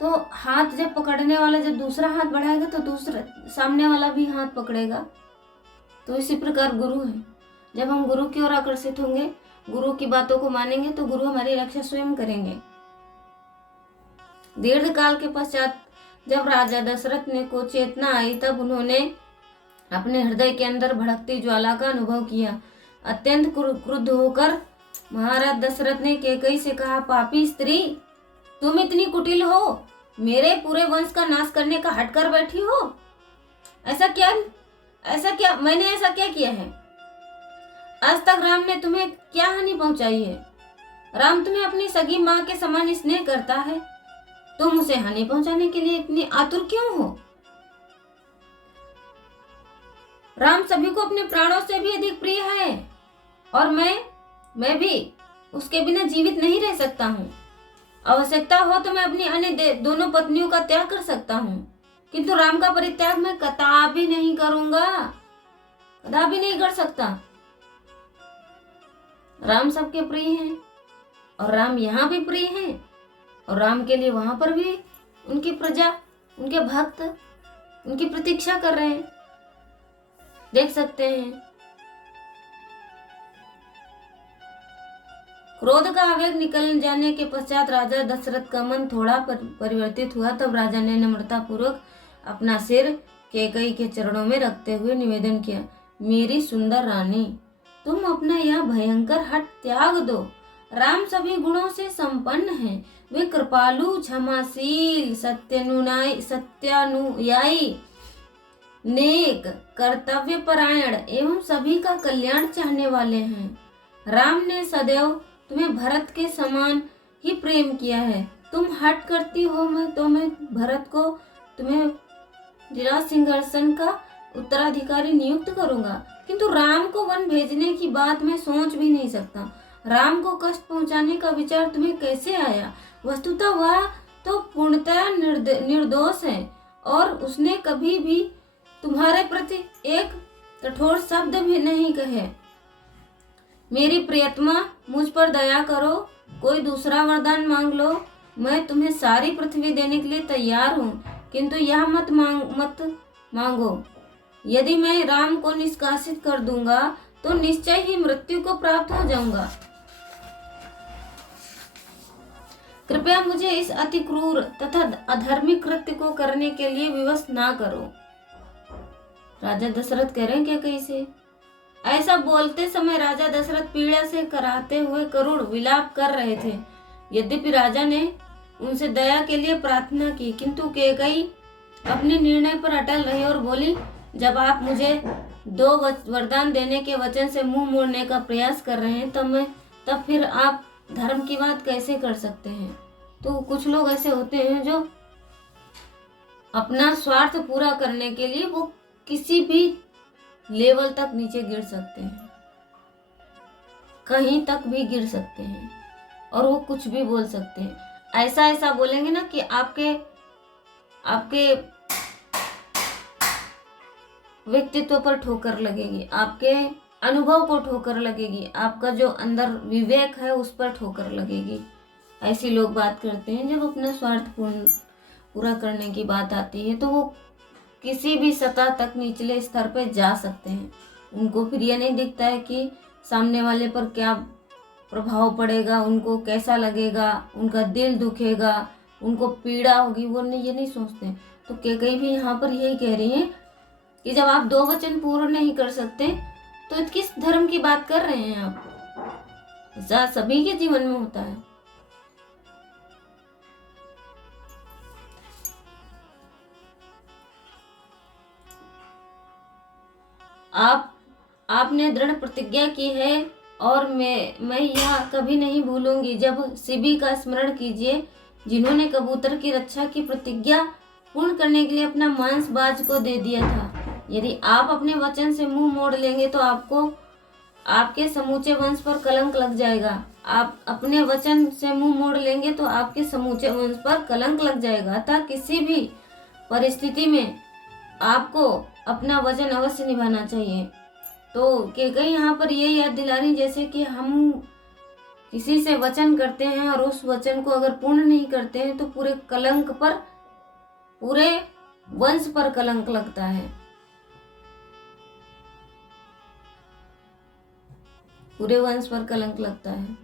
तो हाथ जब पकड़ने वाला जब दूसरा हाथ बढ़ाएगा तो दूसरा सामने वाला भी हाथ पकड़ेगा। तो इसी प्रकार गुरु है। जब हम गुरु की ओर आकर्षित होंगे, गुरु की बातों को मानेंगे तो गुरु हमारी रक्षा स्वयं करेंगे। दीर्घ काल के पश्चात जब राजा दशरथ ने को चेतना आई तब उन्होंने अपने हृदय के अंदर भड़कती ज्वाला का अनुभव किया। अत्यंत क्रुद्ध होकर महाराज दशरथ ने कैकेयी से कहा, पापी स्त्री, तुम इतनी कुटिल हो, मेरे पूरे वंश का नाश करने का हट कर बैठी हो। ऐसा क्या मैंने ऐसा क्या किया है? आज तक राम ने तुम्हें क्या हानि पहुंचाई है? राम तुम्हें अपनी सगी माँ के समान स्नेह करता है, तुम उसे हानि पहुंचाने के लिए इतनी आतुर क्यों हो? राम सभी को अपने प्राणों से भी अधिक प्रिय है और मैं भी उसके बिना जीवित नहीं रह सकता हूँ। आवश्यकता हो तो मैं अपनी अन्य दोनों पत्नियों का त्याग कर सकता हूँ, किंतु राम का परित्याग मैं कदापि नहीं करूंगा, कदापि नहीं कर सकता। राम सबके प्रिय हैं और राम यहाँ भी प्रिय हैं और राम के लिए वहां पर भी उनकी प्रजा, उनके भक्त उनकी प्रतीक्षा कर रहे हैं। देख सकते हैं। क्रोध का आवेग निकल जाने के पश्चात राजा दशरथ का मन थोड़ा परिवर्तित हुआ। तब राजा ने नम्रता पूर्वक अपना सिर कैकेयी के चरणों में रखते हुए निवेदन किया, मेरी सुंदर रानी, तुम अपना यह भयंकर हठ त्याग दो। राम सभी गुणों से संपन्न हैं। वे कृपालु, क्षमाशील, सत्यानुयायी, नेक, कर्तव्यपरायण एवं सभी का कल्याण चाहने वाले हैं। राम ने सदैव तुम्हें भरत के समान ही प्रेम किया है। तुम हठ करती हो मैं भरत को तुम्हें राज सिंहासन का उत्तराधिकारी नियुक्त करूंगा, किंतु राम को वन भेजने की बात मैं सोच भी नहीं सकता। राम को कष्ट पहुंचाने का विचार तुम्हें कैसे आया? वस्तुतः वह तो पूर्णतः निर्दोष है और उसने कभी भी तुम्हारे प्रति एक कठोर शब्द भी नहीं कहे। मेरी प्रियतमा, मुझ पर दया करो, कोई दूसरा वरदान मांग लो। मैं तुम्हें सारी पृथ्वी देने के लिए तैयार हूँ, किंतु यह मत मांगो। यदि मैं राम को निष्कासित कर दूंगा तो निश्चय ही मृत्यु को प्राप्त हो जाऊंगा। कृपया मुझे इस अति क्रूर तथा अधर्मी कृत्य को करने के लिए विवश ना करो। राजा दशरथ कह रहे हैं क्या कैसे? ऐसा बोलते समय राजा दशरथ पीड़ा से कराहते हुए करुण विलाप कर रहे थे। यद्यपि राजा ने उनसे दया के लिए प्रार्थना की, किंतु कैकेयी अपने निर्णय पर अटल रही और बोली, जब आप मुझे 2 वरदान देने के वचन से मुंह मोड़ने का प्रयास कर रहे हैं तब फिर आप धर्म की बात कैसे कर सकते हैं? तो कुछ लोग ऐसे होते हैं जो अपना स्वार्थ पूरा करने के लिए वो किसी भी लेवल तक नीचे गिर सकते हैं, कहीं तक भी गिर सकते हैं और वो कुछ भी बोल सकते हैं। ऐसा बोलेंगे ना कि आपके व्यक्तित्व पर ठोकर लगेगी, आपके अनुभव को ठोकर लगेगी, आपका जो अंदर विवेक है उस पर ठोकर लगेगी। ऐसे लोग बात करते हैं। जब अपना स्वार्थ पूरा करने की बात आती है तो वो किसी भी सतह तक निचले स्तर पर जा सकते हैं। उनको फिर ये नहीं दिखता है कि सामने वाले पर क्या प्रभाव पड़ेगा, उनको कैसा लगेगा, उनका दिल दुखेगा, उनको पीड़ा होगी, वो ये नहीं सोचते। तो कैकेयी भी यहाँ पर यही कह रही है कि जब आप 2 वचन पूर्ण नहीं कर सकते तो किस धर्म की बात कर रहे हैं आप? ऐसा सभी के जीवन में होता है। आपने दृढ़ प्रतिज्ञा की है और मैं यह कभी नहीं भूलूंगी। जब शिबी का स्मरण कीजिए, जिन्होंने कबूतर की रक्षा की प्रतिज्ञा पूर्ण करने के लिए अपना मांस बाज को दे दिया था। यदि आप अपने वचन से मुंह मोड़ लेंगे तो आपके समूचे वंश पर कलंक लग जाएगा। आप अपने वचन से मुंह मोड़ लेंगे तो आपके समूचे वंश पर कलंक लग जाएगा। अतः किसी भी परिस्थिति में आपको अपना वचन अवश्य निभाना चाहिए। तो कैकेयी यहाँ पर ये याद दिला रही जैसे कि हम किसी से वचन करते हैं और उस वचन को अगर पूर्ण नहीं करते हैं तो पूरे वंश पर कलंक लगता है, पूरे वंश पर कलंक लगता है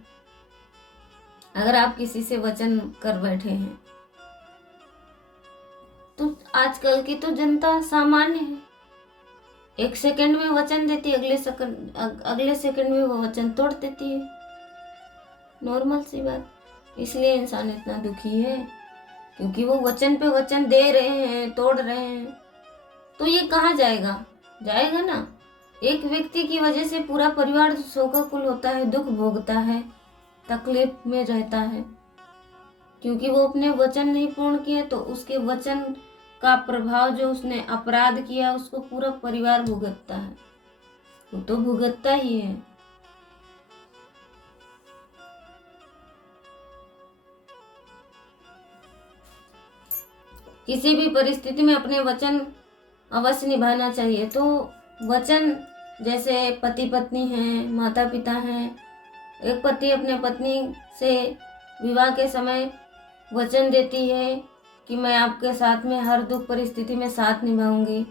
अगर आप किसी से वचन कर बैठे हैं। तो आजकल की तो जनता सामान्य है, 1 सेकंड में वचन देती है, अगले सेकंड में वो वचन तोड़ देती है। नॉर्मल सी बात। इसलिए इंसान इतना दुखी है क्योंकि वो वचन पे वचन दे रहे हैं, तोड़ रहे हैं। तो ये कहाँ जाएगा? जाएगा ना। एक व्यक्ति की वजह से पूरा परिवार शोकाकुल होता है, दुख भोगता है, तकलीफ में रहता है, क्योंकि वो अपने वचन नहीं पूर्ण किए। तो उसके वचन का प्रभाव, जो उसने अपराध किया, उसको पूरा परिवार भुगतता है। वो तो भुगतता ही है। किसी भी परिस्थिति में अपने वचन अवश्य निभाना चाहिए। तो वचन जैसे पति पत्नी हैं, माता पिता हैं, एक पति अपने पत्नी से विवाह के समय वचन देती है कि मैं आपके साथ में हर दुख परिस्थिति में साथ निभाऊंगी,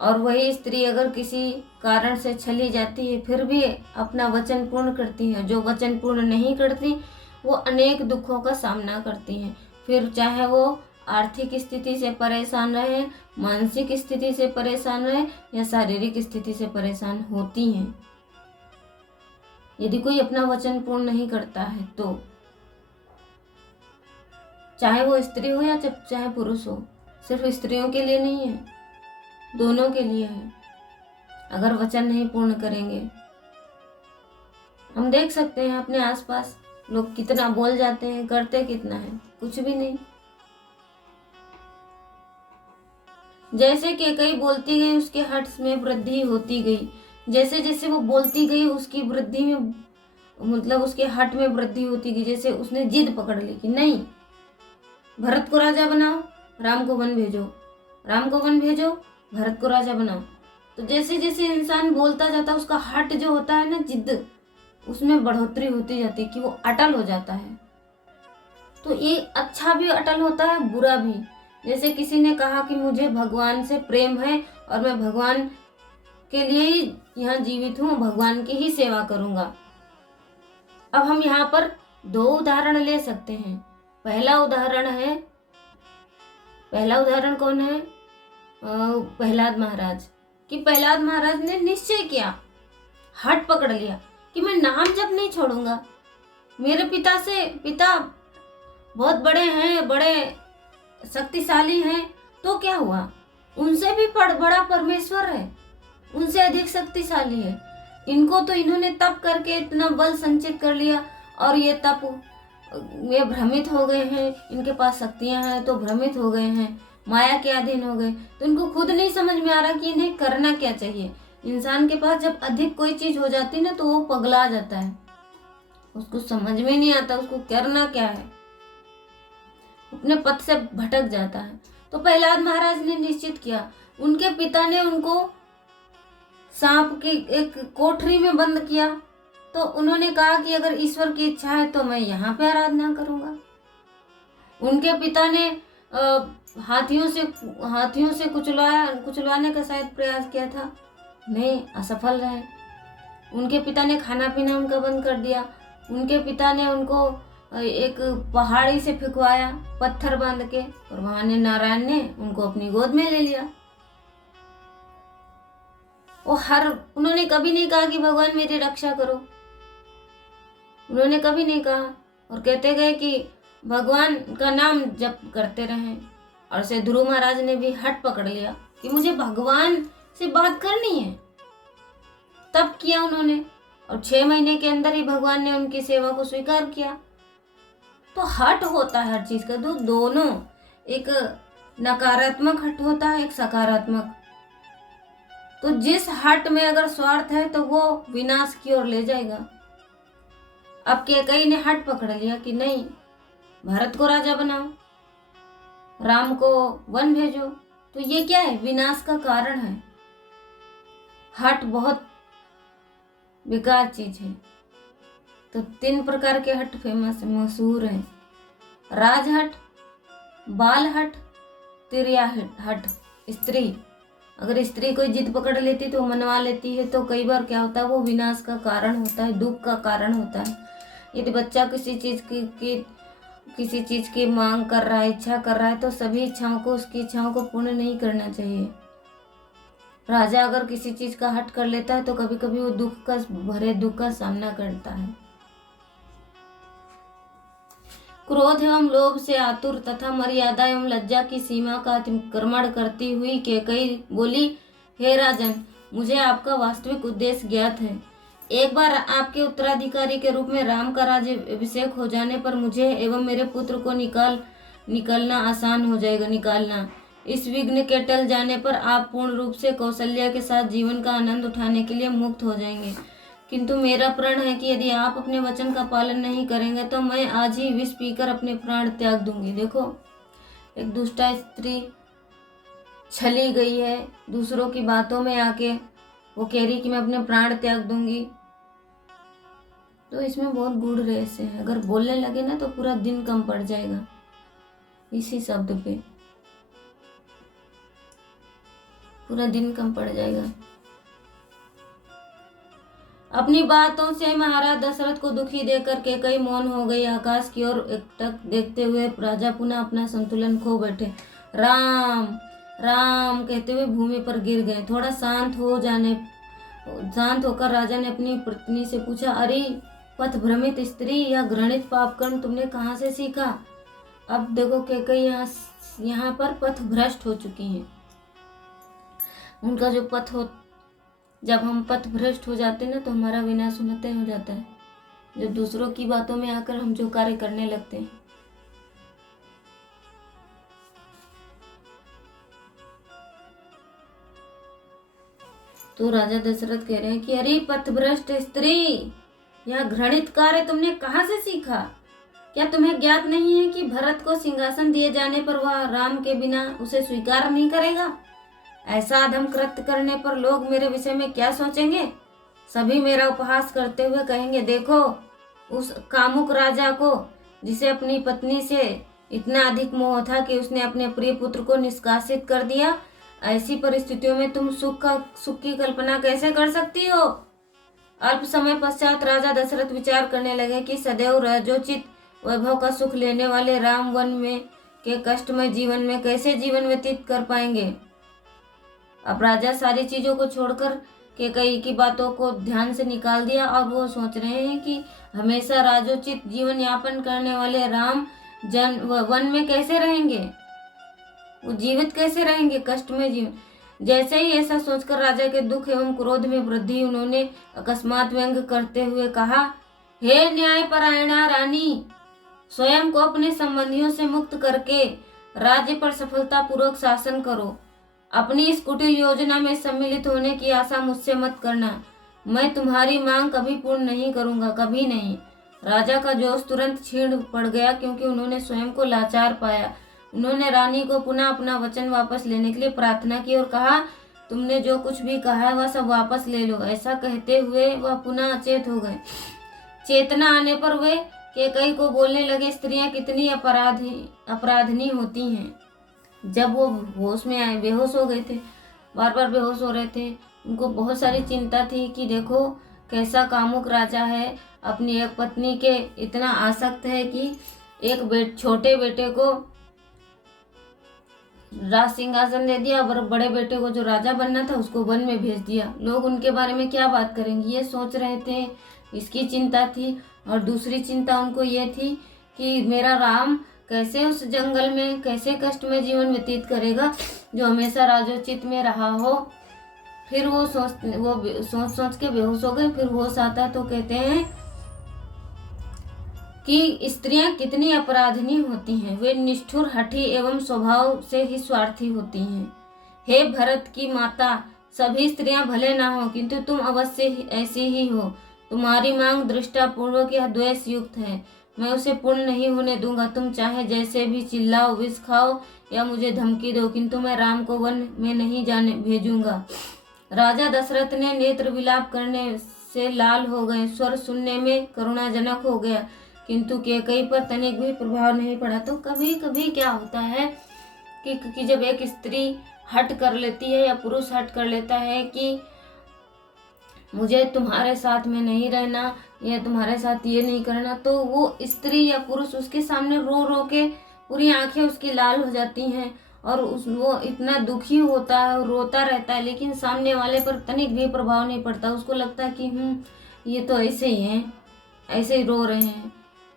और वही स्त्री अगर किसी कारण से चली जाती है फिर भी अपना वचन पूर्ण करती है। जो वचन पूर्ण नहीं करती वो अनेक दुखों का सामना करती हैं। फिर चाहे वो आर्थिक स्थिति से परेशान रहे, मानसिक स्थिति से परेशान रहे या शारीरिक स्थिति से परेशान होती हैं। यदि कोई अपना वचन पूर्ण नहीं करता है तो चाहे वो स्त्री हो या चाहे पुरुष हो, सिर्फ स्त्रियों के लिए नहीं है, दोनों के लिए है। अगर वचन नहीं पूर्ण करेंगे, हम देख सकते हैं अपने आसपास लोग कितना बोल जाते हैं, करते कितना है, कुछ भी नहीं। जैसे केकई बोलती गई उसके हठ में वृद्धि होती गई, जैसे जैसे वो बोलती गई उसकी वृद्धि में मतलब उसके हठ में वृद्धि होती गई। जैसे उसने जिद पकड़ ली कि नहीं, भरत को राजा बनाओ, राम को वन भेजो, राम को वन भेजो, भरत को राजा बनाओ। तो जैसे जैसे इंसान बोलता जाता है उसका हट जो होता है ना, जिद, उसमें बढ़ोतरी होती जाती है कि वो अटल हो जाता है। तो ये अच्छा भी अटल होता है, बुरा भी। जैसे किसी ने कहा कि मुझे भगवान से प्रेम है और मैं भगवान के लिए ही यहाँ जीवित हूँ, भगवान की ही सेवा करूँगा। अब हम यहाँ पर दो उदाहरण ले सकते हैं। पहला उदाहरण कौन है? प्रहलाद महाराज। कि प्रहलाद महाराज ने निश्चय किया, हट पकड़ लिया कि मैं नाम जप नहीं छोड़ूंगा। मेरे पिता बहुत बड़े हैं, बड़े शक्तिशाली हैं, तो क्या हुआ, उनसे भी बड़ा परमेश्वर है, उनसे अधिक शक्तिशाली है। इनको तो इन्होंने तप करके इतना बल संचित कर लिया और ये भ्रमित हो गए हैं, इनके पास शक्तियां हैं तो भ्रमित हो गए हैं, माया के अधीन हो गए। तो इनको खुद नहीं समझ में आ रहा कि इन्हें करना क्या चाहिए। इंसान के पास जब अधिक कोई चीज हो जाती है ना तो वो पगला जाता है, उसको समझ में नहीं आता उसको करना क्या है, अपने पथ से भटक जाता है। तो प्रहलाद महाराज ने निश्चित किया, उनके पिता ने उनको सांप की एक कोठरी में बंद किया, तो उन्होंने कहा कि अगर ईश्वर की इच्छा है तो मैं यहाँ पे आराधना करूंगा। उनके पिता ने हाथियों से कुचलवाने का शायद प्रयास किया था, नहीं, असफल रहे। उनके पिता ने खाना पीना उनका बंद कर दिया। उनके पिता ने उनको एक पहाड़ी से फेंकवाया पत्थर बांध के, और वहां ने नारायण ने उनको अपनी गोद में ले लिया। उन्होंने कभी नहीं कहा कि भगवान मेरी रक्षा करो, उन्होंने कभी नहीं कहा, और कहते गए कि भगवान का नाम जप करते रहें। और से ध्रुव महाराज ने भी हट पकड़ लिया कि मुझे भगवान से बात करनी है, तब किया उन्होंने, और 6 महीने के अंदर ही भगवान ने उनकी सेवा को स्वीकार किया। तो हट होता है हर चीज का, दोनों, एक नकारात्मक हट होता है, एक सकारात्मक। तो जिस हट में अगर स्वार्थ है तो वो विनाश की ओर ले जाएगा। अब कैकेयी ने हट पकड़ लिया कि नहीं, भरत को राजा बनाओ, राम को वन भेजो, तो ये क्या है, विनाश का कारण है। हट बहुत बेकार चीज है। तो 3 प्रकार के हट मशहूर हैं, राजहट, बाल हट, तिर्या हट। स्त्री, अगर स्त्री कोई जिद पकड़ लेती तो मनवा लेती है, तो कई बार क्या होता है, वो विनाश का कारण होता है, दुख का कारण होता है। यदि बच्चा किसी चीज की मांग कर रहा है, इच्छा कर रहा है, तो सभी उसकी इच्छाओं को पूर्ण नहीं करना चाहिए। राजा अगर किसी चीज का हट कर लेता है तो कभी कभी वो दुख का सामना करता है। क्रोध एवं लोभ से आतुर तथा मर्यादा एवं लज्जा की सीमा का अतिक्रमण करती हुई कैकेयी बोली, हे राजन, मुझे आपका वास्तविक उद्देश्य ज्ञात है। एक बार आपके उत्तराधिकारी के रूप में राम का राज्य अभिषेक हो जाने पर मुझे एवं मेरे पुत्र को निकलना आसान हो जाएगा। इस विघ्न के टल जाने पर आप पूर्ण रूप से कौशल्या के साथ जीवन का आनंद उठाने के लिए मुक्त हो जाएंगे। किंतु मेरा प्रण है कि यदि आप अपने वचन का पालन नहीं करेंगे तो मैं आज ही विष पीकर अपने प्राण त्याग दूंगी। देखो, एक दुष्टा स्त्री छली गई है, दूसरों की बातों में आके वो कह रही कि मैं अपने प्राण त्याग दूंगी। तो इसमें बहुत गूढ़ रहस्य है। अगर बोलने लगे ना तो पूरा दिन कम पड़ जाएगा इसी शब्द पे, पूरा दिन कम पड़ जाएगा। अपनी बातों से महाराज दशरथ को दुखी देखकर केकई मौन हो गई। आकाश की ओर एकटक देखते हुए राजा पुनः अपना संतुलन खो बैठे। राम राम कहते हुए भूमि पर गिर गए। थोड़ा शांत होकर राजा ने अपनी पत्नी से पूछा, अरे पथ भ्रमित स्त्री, या घृणित पाप कर्म तुमने कहाँ से सीखा? अब देखो केकई यहाँ पर पथ भ्रष्ट हो चुकी हैं। उनका जो पथ हो, जब हम पथ भ्रष्ट हो जाते हैं ना तो हमारा विनाश होना तय हो जाता है, जब दूसरों की बातों में आकर हम जो कार्य करने लगते हैं। तो राजा दशरथ कह रहे हैं कि अरे पथभ्रष्ट स्त्री, यह घृणित कार्य तुमने कहाँ से सीखा? क्या तुम्हें ज्ञात नहीं है कि भरत को सिंहासन दिए जाने पर वह राम के बिना उसे स्वीकार नहीं करेगा? ऐसा अधम कृत्य करने पर लोग मेरे विषय में क्या सोचेंगे? सभी मेरा उपहास करते हुए कहेंगे, देखो उस कामुक राजा को, जिसे अपनी पत्नी से इतना अधिक मोह था कि उसने अपने प्रिय पुत्र को निष्कासित कर दिया। ऐसी परिस्थितियों में तुम सुख की कल्पना कैसे कर सकती हो? अल्प समय पश्चात राजा दशरथ विचार करने लगे कि सदैव रजोचित वैभव का सुख लेने वाले राम वन में के कष्टमय जीवन में कैसे जीवन व्यतीत कर पाएंगे। अब राजा सारी चीजों को छोड़कर केकई की बातों को ध्यान से निकाल दिया और वो सोच रहे हैं कि हमेशा राजोचित जीवन यापन करने वाले राम वन में कैसे रहेंगे, वो जीवित कैसे रहेंगे, कष्ट में जीवन। जैसे ही ऐसा सोचकर राजा के दुख एवं क्रोध में वृद्धि, उन्होंने अकस्मात व्यंग करते हुए कहा, हे न्यायपरायणा रानी, स्वयं को अपने संबंधियों से मुक्त करके राज्य पर सफलतापूर्वक शासन करो। अपनी इस कुटिल योजना में सम्मिलित होने की आशा मुझसे मत करना। मैं तुम्हारी मांग कभी पूर्ण नहीं करूंगा, कभी नहीं। राजा का जोश तुरंत क्षीण पड़ गया, क्योंकि उन्होंने स्वयं को लाचार पाया। उन्होंने रानी को पुनः अपना वचन वापस लेने के लिए प्रार्थना की और कहा, तुमने जो कुछ भी कहा है वह सब वापस ले लो। ऐसा कहते हुए वह पुनः अचेत हो गए। चेतना आने पर वे केकई को बोलने लगे, स्त्रियां कितनी अपराधनी होती हैं। जब वो होश में आए, बेहोश हो गए थे, बार बार बेहोश हो रहे थे, उनको बहुत सारी चिंता थी कि देखो कैसा कामुक राजा है, अपनी एक पत्नी के इतना आसक्त है कि एक छोटे बेटे को राज सिंहासन दे दिया और बड़े बेटे को जो राजा बनना था उसको वन में भेज दिया। लोग उनके बारे में क्या बात करेंगे, ये सोच रहे थे, इसकी चिंता थी। और दूसरी चिंता उनको ये थी कि मेरा राम कैसे उस जंगल में कैसे कष्ट में जीवन व्यतीत करेगा जो हमेशा राजोचित में रहा हो। फिर वो सोच के बेहोश हो गए। फिर होश आता तो कहते हैं कि स्त्रियां कितनी अपराधिनी होती हैं, वे निष्ठुर, हठी एवं स्वभाव से ही स्वार्थी होती हैं। हे भरत की माता, सभी स्त्रियां भले ना हो, किंतु तुम अवश्य ऐसी ही हो। तुम्हारी मांग दृष्टापूर्वक या द्वेष युक्त है, मैं उसे पूर्ण नहीं होने दूंगा। तुम चाहे जैसे भी चिल्लाओ, विष खाओ या मुझे धमकी दो, किंतु मैं राम को वन में नहीं जाने भेजूंगा। राजा दशरथ ने नेत्र विलाप करने से लाल हो गए, स्वर सुनने में करुणाजनक हो गया, किंतु केकई पर तनिक भी प्रभाव नहीं पड़ा। तो कभी कभी क्या होता है कि जब एक स्त्री हट कर लेती है या पुरुष हट कर लेता है कि मुझे तुम्हारे साथ में नहीं रहना या तुम्हारे साथ ये नहीं करना, तो वो स्त्री या पुरुष उसके सामने रो रो के पूरी आंखें उसकी लाल हो जाती हैं और वो इतना दुखी होता है, रोता रहता है, लेकिन सामने वाले पर तनिक भी प्रभाव नहीं पड़ता। उसको लगता है कि ये तो ऐसे ही हैं, ऐसे ही रो रहे हैं।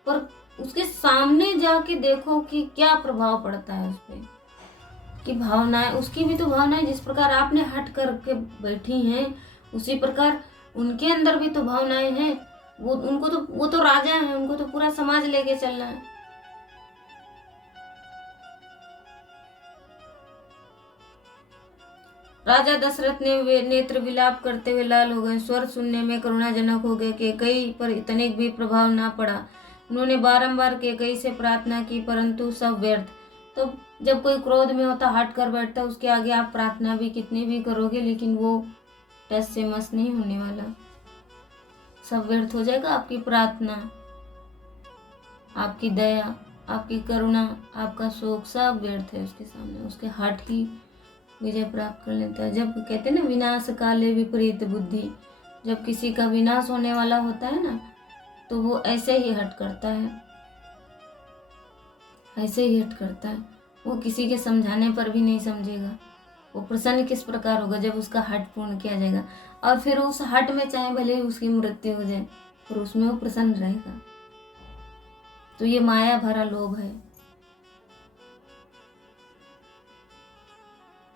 पर उसके सामने जाके देखो कि क्या प्रभाव पड़ता है उस पर, कि भावनाएं, उसकी भी तो भावनाएं जिस प्रकार आपने हट करके बैठी हैं उसी प्रकार उनके अंदर भी तो भावनाएं हैं। वो तो राजा हैं, उनको तो पूरा समाज लेके चलना है। राजा दशरथ ने वे नेत्र विलाप करते हुए लाल हो गए, स्वर सुनने में करुणाजनक हो गए। केकई पर तनिक भी प्रभाव ना पड़ा। उन्होंने बारंबार केकई से प्रार्थना की, परंतु सब व्यर्थ। तो जब कोई क्रोध में होता, हट कर बैठता, उसके आगे आप प्रार्थना भी कितनी भी करोगे, लेकिन वो टस से मस नहीं होने वाला। सब व्यर्थ हो जाएगा। आपकी प्रार्थना, आपकी दया, आपकी करुणा, आपका शोक सब व्यर्थ है उसके सामने। उसके हठ ही विजय प्राप्त कर लेता है। जब कहते हैं ना विनाश काले विपरीत बुद्धि, जब किसी का विनाश होने वाला होता है ना, तो वो ऐसे ही हट करता है, ऐसे ही हट करता है। वो किसी के समझाने पर भी नहीं समझेगा। वो प्रसन्न किस प्रकार होगा जब उसका हट पूर्ण किया जाएगा, और फिर उस हट में चाहे भले ही उसकी मृत्यु हो जाए, पर उसमें वो प्रसन्न रहेगा। तो ये माया भरा लोभ है।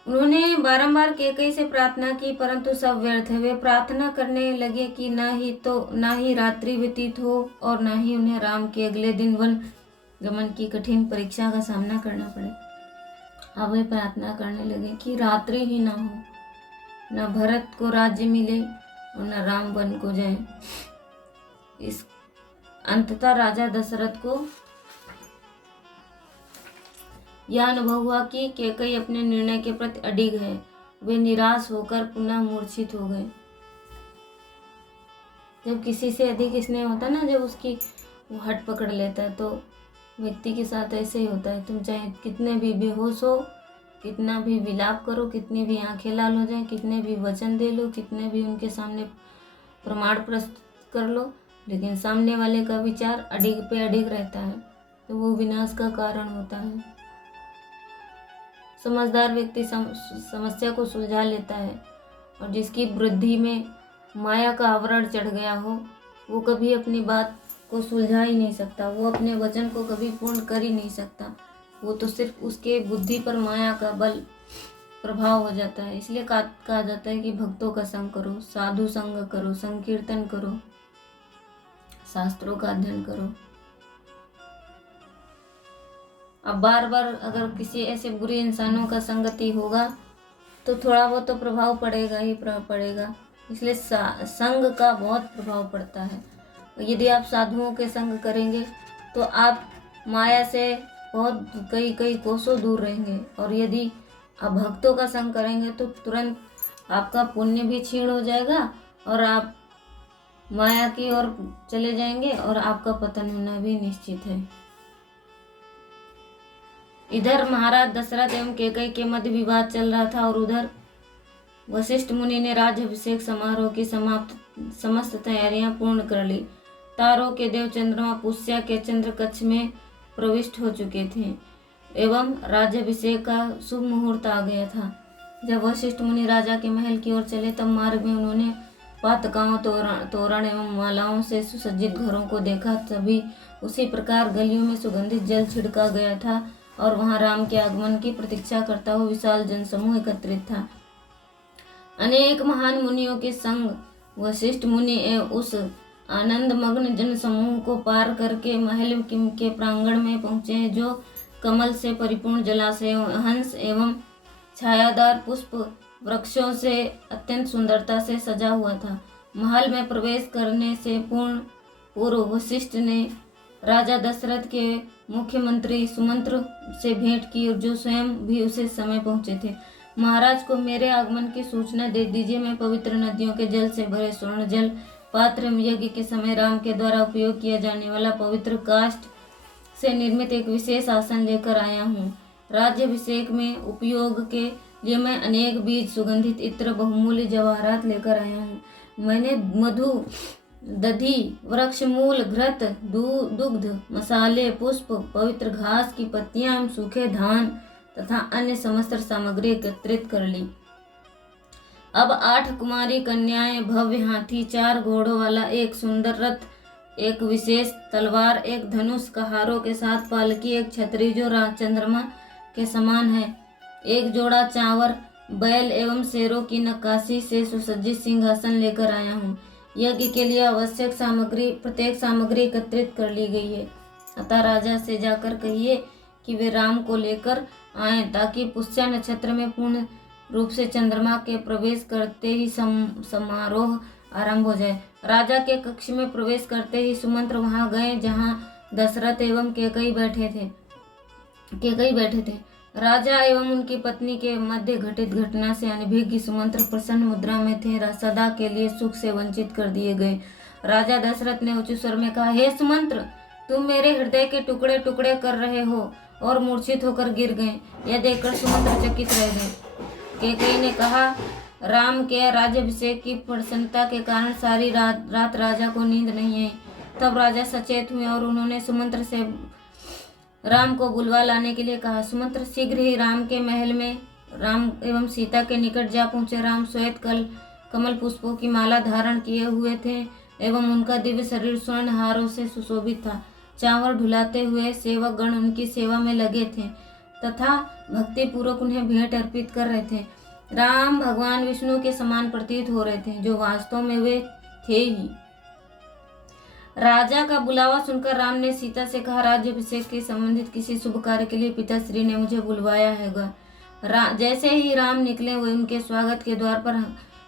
उन्होंने बारंबार कैकेयी से प्रार्थना की, परंतु सब व्यर्थ है। वे प्रार्थना करने लगे कि ना ही रात्रि व्यतीत हो और ना ही उन्हें राम के अगले दिन वन गमन की कठिन परीक्षा का सामना करना पड़े। अब वे प्रार्थना करने लगे कि रात्रि ही ना हो, न भरत को राज्य मिले और न राम वन को जाए। इस अंततः राजा दशरथ को यह अनुभव हुआ कि कैकेयी अपने निर्णय के प्रति अडिग है। वे निराश होकर पुनः मूर्छित हो गए। जब किसी से अधिक स्नेह होता है ना, जब उसकी वो हट पकड़ लेता है, तो व्यक्ति के साथ ऐसे ही होता है। तुम चाहे कितने भी बेहोश हो, कितना भी विलाप करो, कितनी भी आंखें लाल हो जाए, कितने भी वचन दे लो, कितने भी उनके सामने प्रमाण प्रस्तुत कर लो, लेकिन सामने वाले का विचार अडिग पे अडिग रहता है, तो वो विनाश का कारण होता है। समझदार व्यक्ति समस्या को सुलझा लेता है, और जिसकी बुद्धि में माया का आवरण चढ़ गया हो, वो कभी अपनी बात को सुलझा ही नहीं सकता। वो अपने वचन को कभी पूर्ण कर ही नहीं सकता। वो तो सिर्फ उसके बुद्धि पर माया का बल प्रभाव हो जाता है। इसलिए कहा जाता है कि भक्तों का संग करो, साधु संग करो, संकीर्तन करो, शास्त्रों का अध्ययन करो। अब बार बार अगर किसी ऐसे बुरे इंसानों का संगति होगा तो थोड़ा बहुत तो प्रभाव पड़ेगा ही पड़ेगा। इसलिए संग का बहुत प्रभाव पड़ता है। यदि आप साधुओं के संग करेंगे तो आप माया से बहुत कई कोसों दूर रहेंगे, और यदि आप भक्तों का संग करेंगे तो तुरंत आपका पुण्य भी क्षीण हो जाएगा और आप माया की ओर चले जाएंगे और आपका पतन होना भी निश्चित है। इधर महाराज दशरथ एवं कैकेयी के मध्य विवाद चल रहा था, और उधर वशिष्ठ मुनि ने राज्याभिषेक समारोह की समस्त तैयारियां पूर्ण कर ली। तारों के देव चंद्रमा पुष्या के चंद्र कक्ष में प्रविष्ट हो चुके थे एवं राज्याभिषेक का शुभ मुहूर्त आ गया था। जब वशिष्ठ मुनि राजा के महल की ओर चले, तब मार्ग में उन्होंने पातकाओं, तोरण एवं मालाओं से सुसज्जित घरों को देखा। तभी उसी प्रकार गलियों में सुगंधित जल छिड़का गया था, और वहां राम के आगमन की प्रतीक्षा करता हुआ विशाल जनसमूह एकत्रित था। अनेक महान मुनियों के संग वशिष्ठ मुनि उस आनंद मग्न जन समूह को पार करके महल के प्रांगण में पहुंचे, जो कमल से परिपूर्ण जलाशय, हंस एवं छायादार पुष्प वृक्षों से अत्यंत सुंदरता से सजा हुआ था। महल में प्रवेश करने से पूर्व वशिष्ठ ने राजा दशरथ के मुख्यमंत्री सुमंत्र से भेंट की, और जो स्वयं भी उसी समय पहुंचे थे। महाराज को मेरे आगमन की सूचना दे दीजिए। मैं पवित्र नदियों के जल से भरे स्वर्ण जल पात्र यज्ञ के समय राम के द्वारा उपयोग किया जाने वाला पवित्र काष्ठ से निर्मित एक विशेष आसन लेकर आया हूँ। राज्याभिषेक में उपयोग के लिए मैं अनेक बीज, सुगंधित इत्र, बहुमूल्य जवाहरात लेकर आया हूँ। मैंने मधु, दधि, वृक्ष मूल, घृत, दुग्ध, मसाले, पुष्प, पवित्र घास की पत्तियां, सूखे धान तथा अन्य समस्त सामग्री एकत्रित कर ली। अब 8 कुमारी कन्याएं, भव्य हाथी, 4 घोड़ों वाला एक सुंदर रथ, एक विशेष तलवार, एक धनुष, कहारों के साथ पालकी, एक छतरी जो चंद्रमा के समान है, एक जोड़ा चांवर, बैल एवं शेरों की नक्काशी से सुसज्जित सिंहासन लेकर आया हूँ। यज्ञ के लिए आवश्यक प्रत्येक सामग्री एकत्रित कर ली गई है। अतः राजा से जाकर कहिए कि वे राम को लेकर आएं, ताकि पुष्या नक्षत्र में पूर्ण रूप से चंद्रमा के प्रवेश करते ही समारोह आरंभ हो जाए। राजा के कक्ष में प्रवेश करते ही सुमंत्र वहां गए जहां दशरथ एवं कैकेयी बैठे थे। राजा एवं उनकी पत्नी के मध्य घटित घटना से अनभिज्ञ सुमंत्र प्रसन्न मुद्रा में थे। सदा के लिए सुख से वंचित कर दिए गए। राजा दशरथ ने उच्च स्वर में कहा, हे सुमंत्र, तुम मेरे हृदय के टुकड़े टुकड़े कर रहे हो। और मूर्छित होकर गिर गए। यह देखकर सुमंत्र चकित रह गए। कैकेयी ने कहा, राम के राज्याभिषेक की प्रसन्नता के कारण सारी रात राजा को नींद नहीं आई। तब राजा सचेत हुए और उन्होंने सुमंत्र से राम को बुलवा लाने के लिए कहा। सुमंत्र शीघ्र ही राम के महल में राम एवं सीता के निकट जा पहुंचे। राम श्वेत कमल पुष्पों की माला धारण किए हुए थे एवं उनका दिव्य शरीर स्वर्ण हारों से सुशोभित था। चावल ढुलाते हुए सेवक गण उनकी सेवा में लगे थे तथा भक्ति पूर्वक उन्हें भेंट अर्पित कर रहे थे। राम भगवान विष्णु के समान प्रतीत हो रहे थे, जो वास्तव में वे थे ही। राजा का बुलावा सुनकर राम ने सीता से कहा, राज्याभिषेक के संबंधित किसी शुभ कार्य के लिए पिताश्री ने मुझे बुलवाया हैगा। जैसे ही राम निकले, वे उनके स्वागत के द्वार पर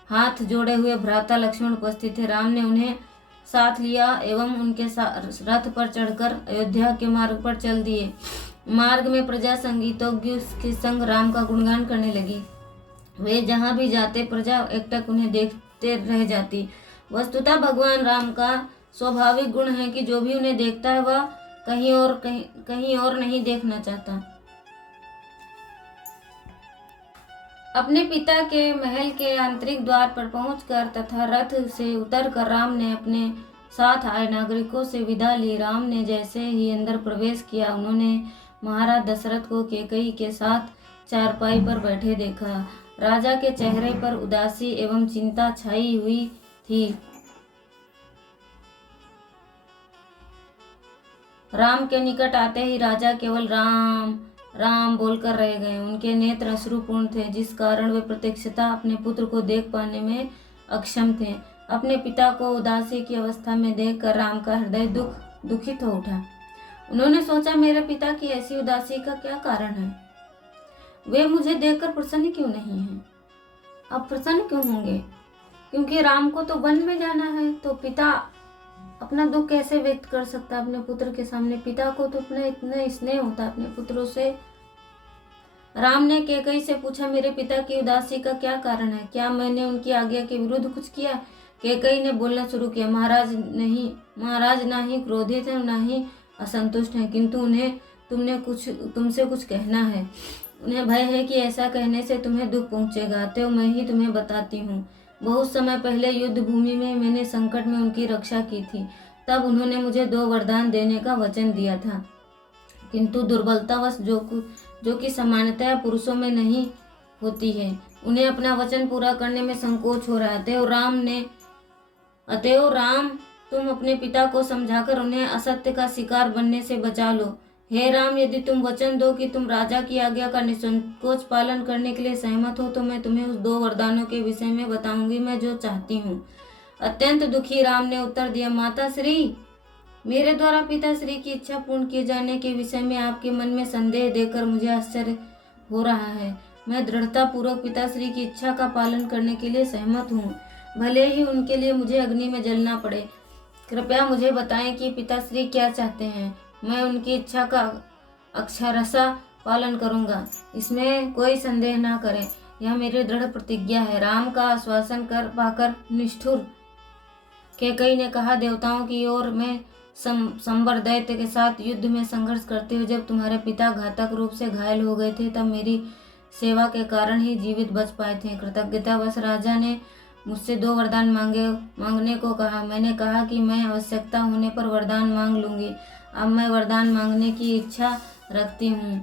हाथ जोड़े हुए भ्राता लक्ष्मण उपस्थित थे। राम ने उन्हें साथ लिया एवं उनके रथ पर चढ़कर अयोध्या के मार्ग पर चल दिए। मार्ग में प्रजा संगीतज्ञों के संग राम का गुणगान करने लगी। वे जहाँ भी जाते प्रजा एकटक उन्हें देखते रह जाती। वस्तुतः भगवान राम का स्वाभाविक गुण है कि जो भी उन्हें देखता है वह कहीं और नहीं देखना चाहता। अपने पिता के महल के आंतरिक द्वार पर पहुंचकर तथा रथ से उतरकर राम ने अपने साथ आए नागरिकों से विदा ली। राम ने जैसे ही अंदर प्रवेश किया, उन्होंने महाराज दशरथ को कैकेयी के साथ चारपाई पर बैठे देखा। राजा के चेहरे पर उदासी एवं चिंता छाई हुई थी। राम के निकट आते ही राजा केवल राम राम बोलकर रह गए। उनके नेत्र अश्रुपूर्ण थे, जिस कारण वे प्रत्यक्षतः अपने पुत्र को देख पाने में अक्षम थे। अपने पिता को उदासी की अवस्था में देखकर राम का हृदय दुखित हो उठा। उन्होंने सोचा, मेरे पिता की ऐसी उदासी का क्या कारण है? वे मुझे देखकर प्रसन्न क्यों नहीं हैं? अब प्रसन्न क्यों होंगे? क्योंकि राम को तो वन में जाना है, तो पिता अपना दुख कैसे व्यक्त कर सकता अपने पुत्र के सामने? पिता को तो अपना इतना स्नेह होता अपने पुत्रों से। राम ने कैकेयी से पूछा, मेरे पिता की उदासी का क्या कारण है? क्या मैंने उनकी आज्ञा के विरुद्ध कुछ किया? कैकेयी ने बोलना शुरू किया, महाराज ना ही क्रोधित है, ना ही असंतुष्ट है, किंतु उन्हें तुमसे कुछ कहना है। उन्हें भय है कि ऐसा कहने से तुम्हें दुख पहुंचेगा, तो मैं ही तुम्हें बताती हूँ। बहुत समय पहले युद्ध भूमि में मैंने संकट में उनकी रक्षा की थी। तब उन्होंने मुझे 2 वरदान देने का वचन दिया था, किंतु दुर्बलतावश जो कि सामान्यतः पुरुषों में नहीं होती है, उन्हें अपना वचन पूरा करने में संकोच हो रहा है। अतएव राम, तुम अपने पिता को समझाकर उन्हें असत्य का शिकार बनने से बचा लो। हे राम, यदि तुम वचन दो कि तुम राजा की आज्ञा का निसंकोच पालन करने के लिए सहमत हो, तो मैं तुम्हें उस 2 वरदानों के विषय में बताऊंगी मैं जो चाहती हूँ। अत्यंत दुखी राम ने उत्तर दिया, माता श्री, मेरे द्वारा पिताश्री की इच्छा पूर्ण किए जाने के विषय में आपके मन में संदेह देकर मुझे आश्चर्य हो रहा है। मैं दृढ़ता पूर्वक पिताश्री की इच्छा का पालन करने के लिए सहमत हूँ, भले ही उनके लिए मुझे अग्नि में जलना पड़े। कृपया मुझे बताएं कि पिताश्री क्या चाहते हैं। मैं उनकी इच्छा का अक्षरशः पालन करूंगा, इसमें कोई संदेह ना करें। यह मेरी दृढ़ प्रतिज्ञा है। राम का आश्वासन कर पाकर निष्ठुर कैकेयी ने कहा, देवताओं की ओर मैं संबर दैत्य के साथ युद्ध में संघर्ष करते हुए जब तुम्हारे पिता घातक रूप से घायल हो गए थे, तब मेरी सेवा के कारण ही जीवित बच पाए थे। कृतज्ञतावश राजा ने मुझसे 2 वरदान मांगने को कहा। मैंने कहा कि मैं आवश्यकता होने पर वरदान मांग लूंगी। अब मैं वरदान मांगने की इच्छा रखती हूँ।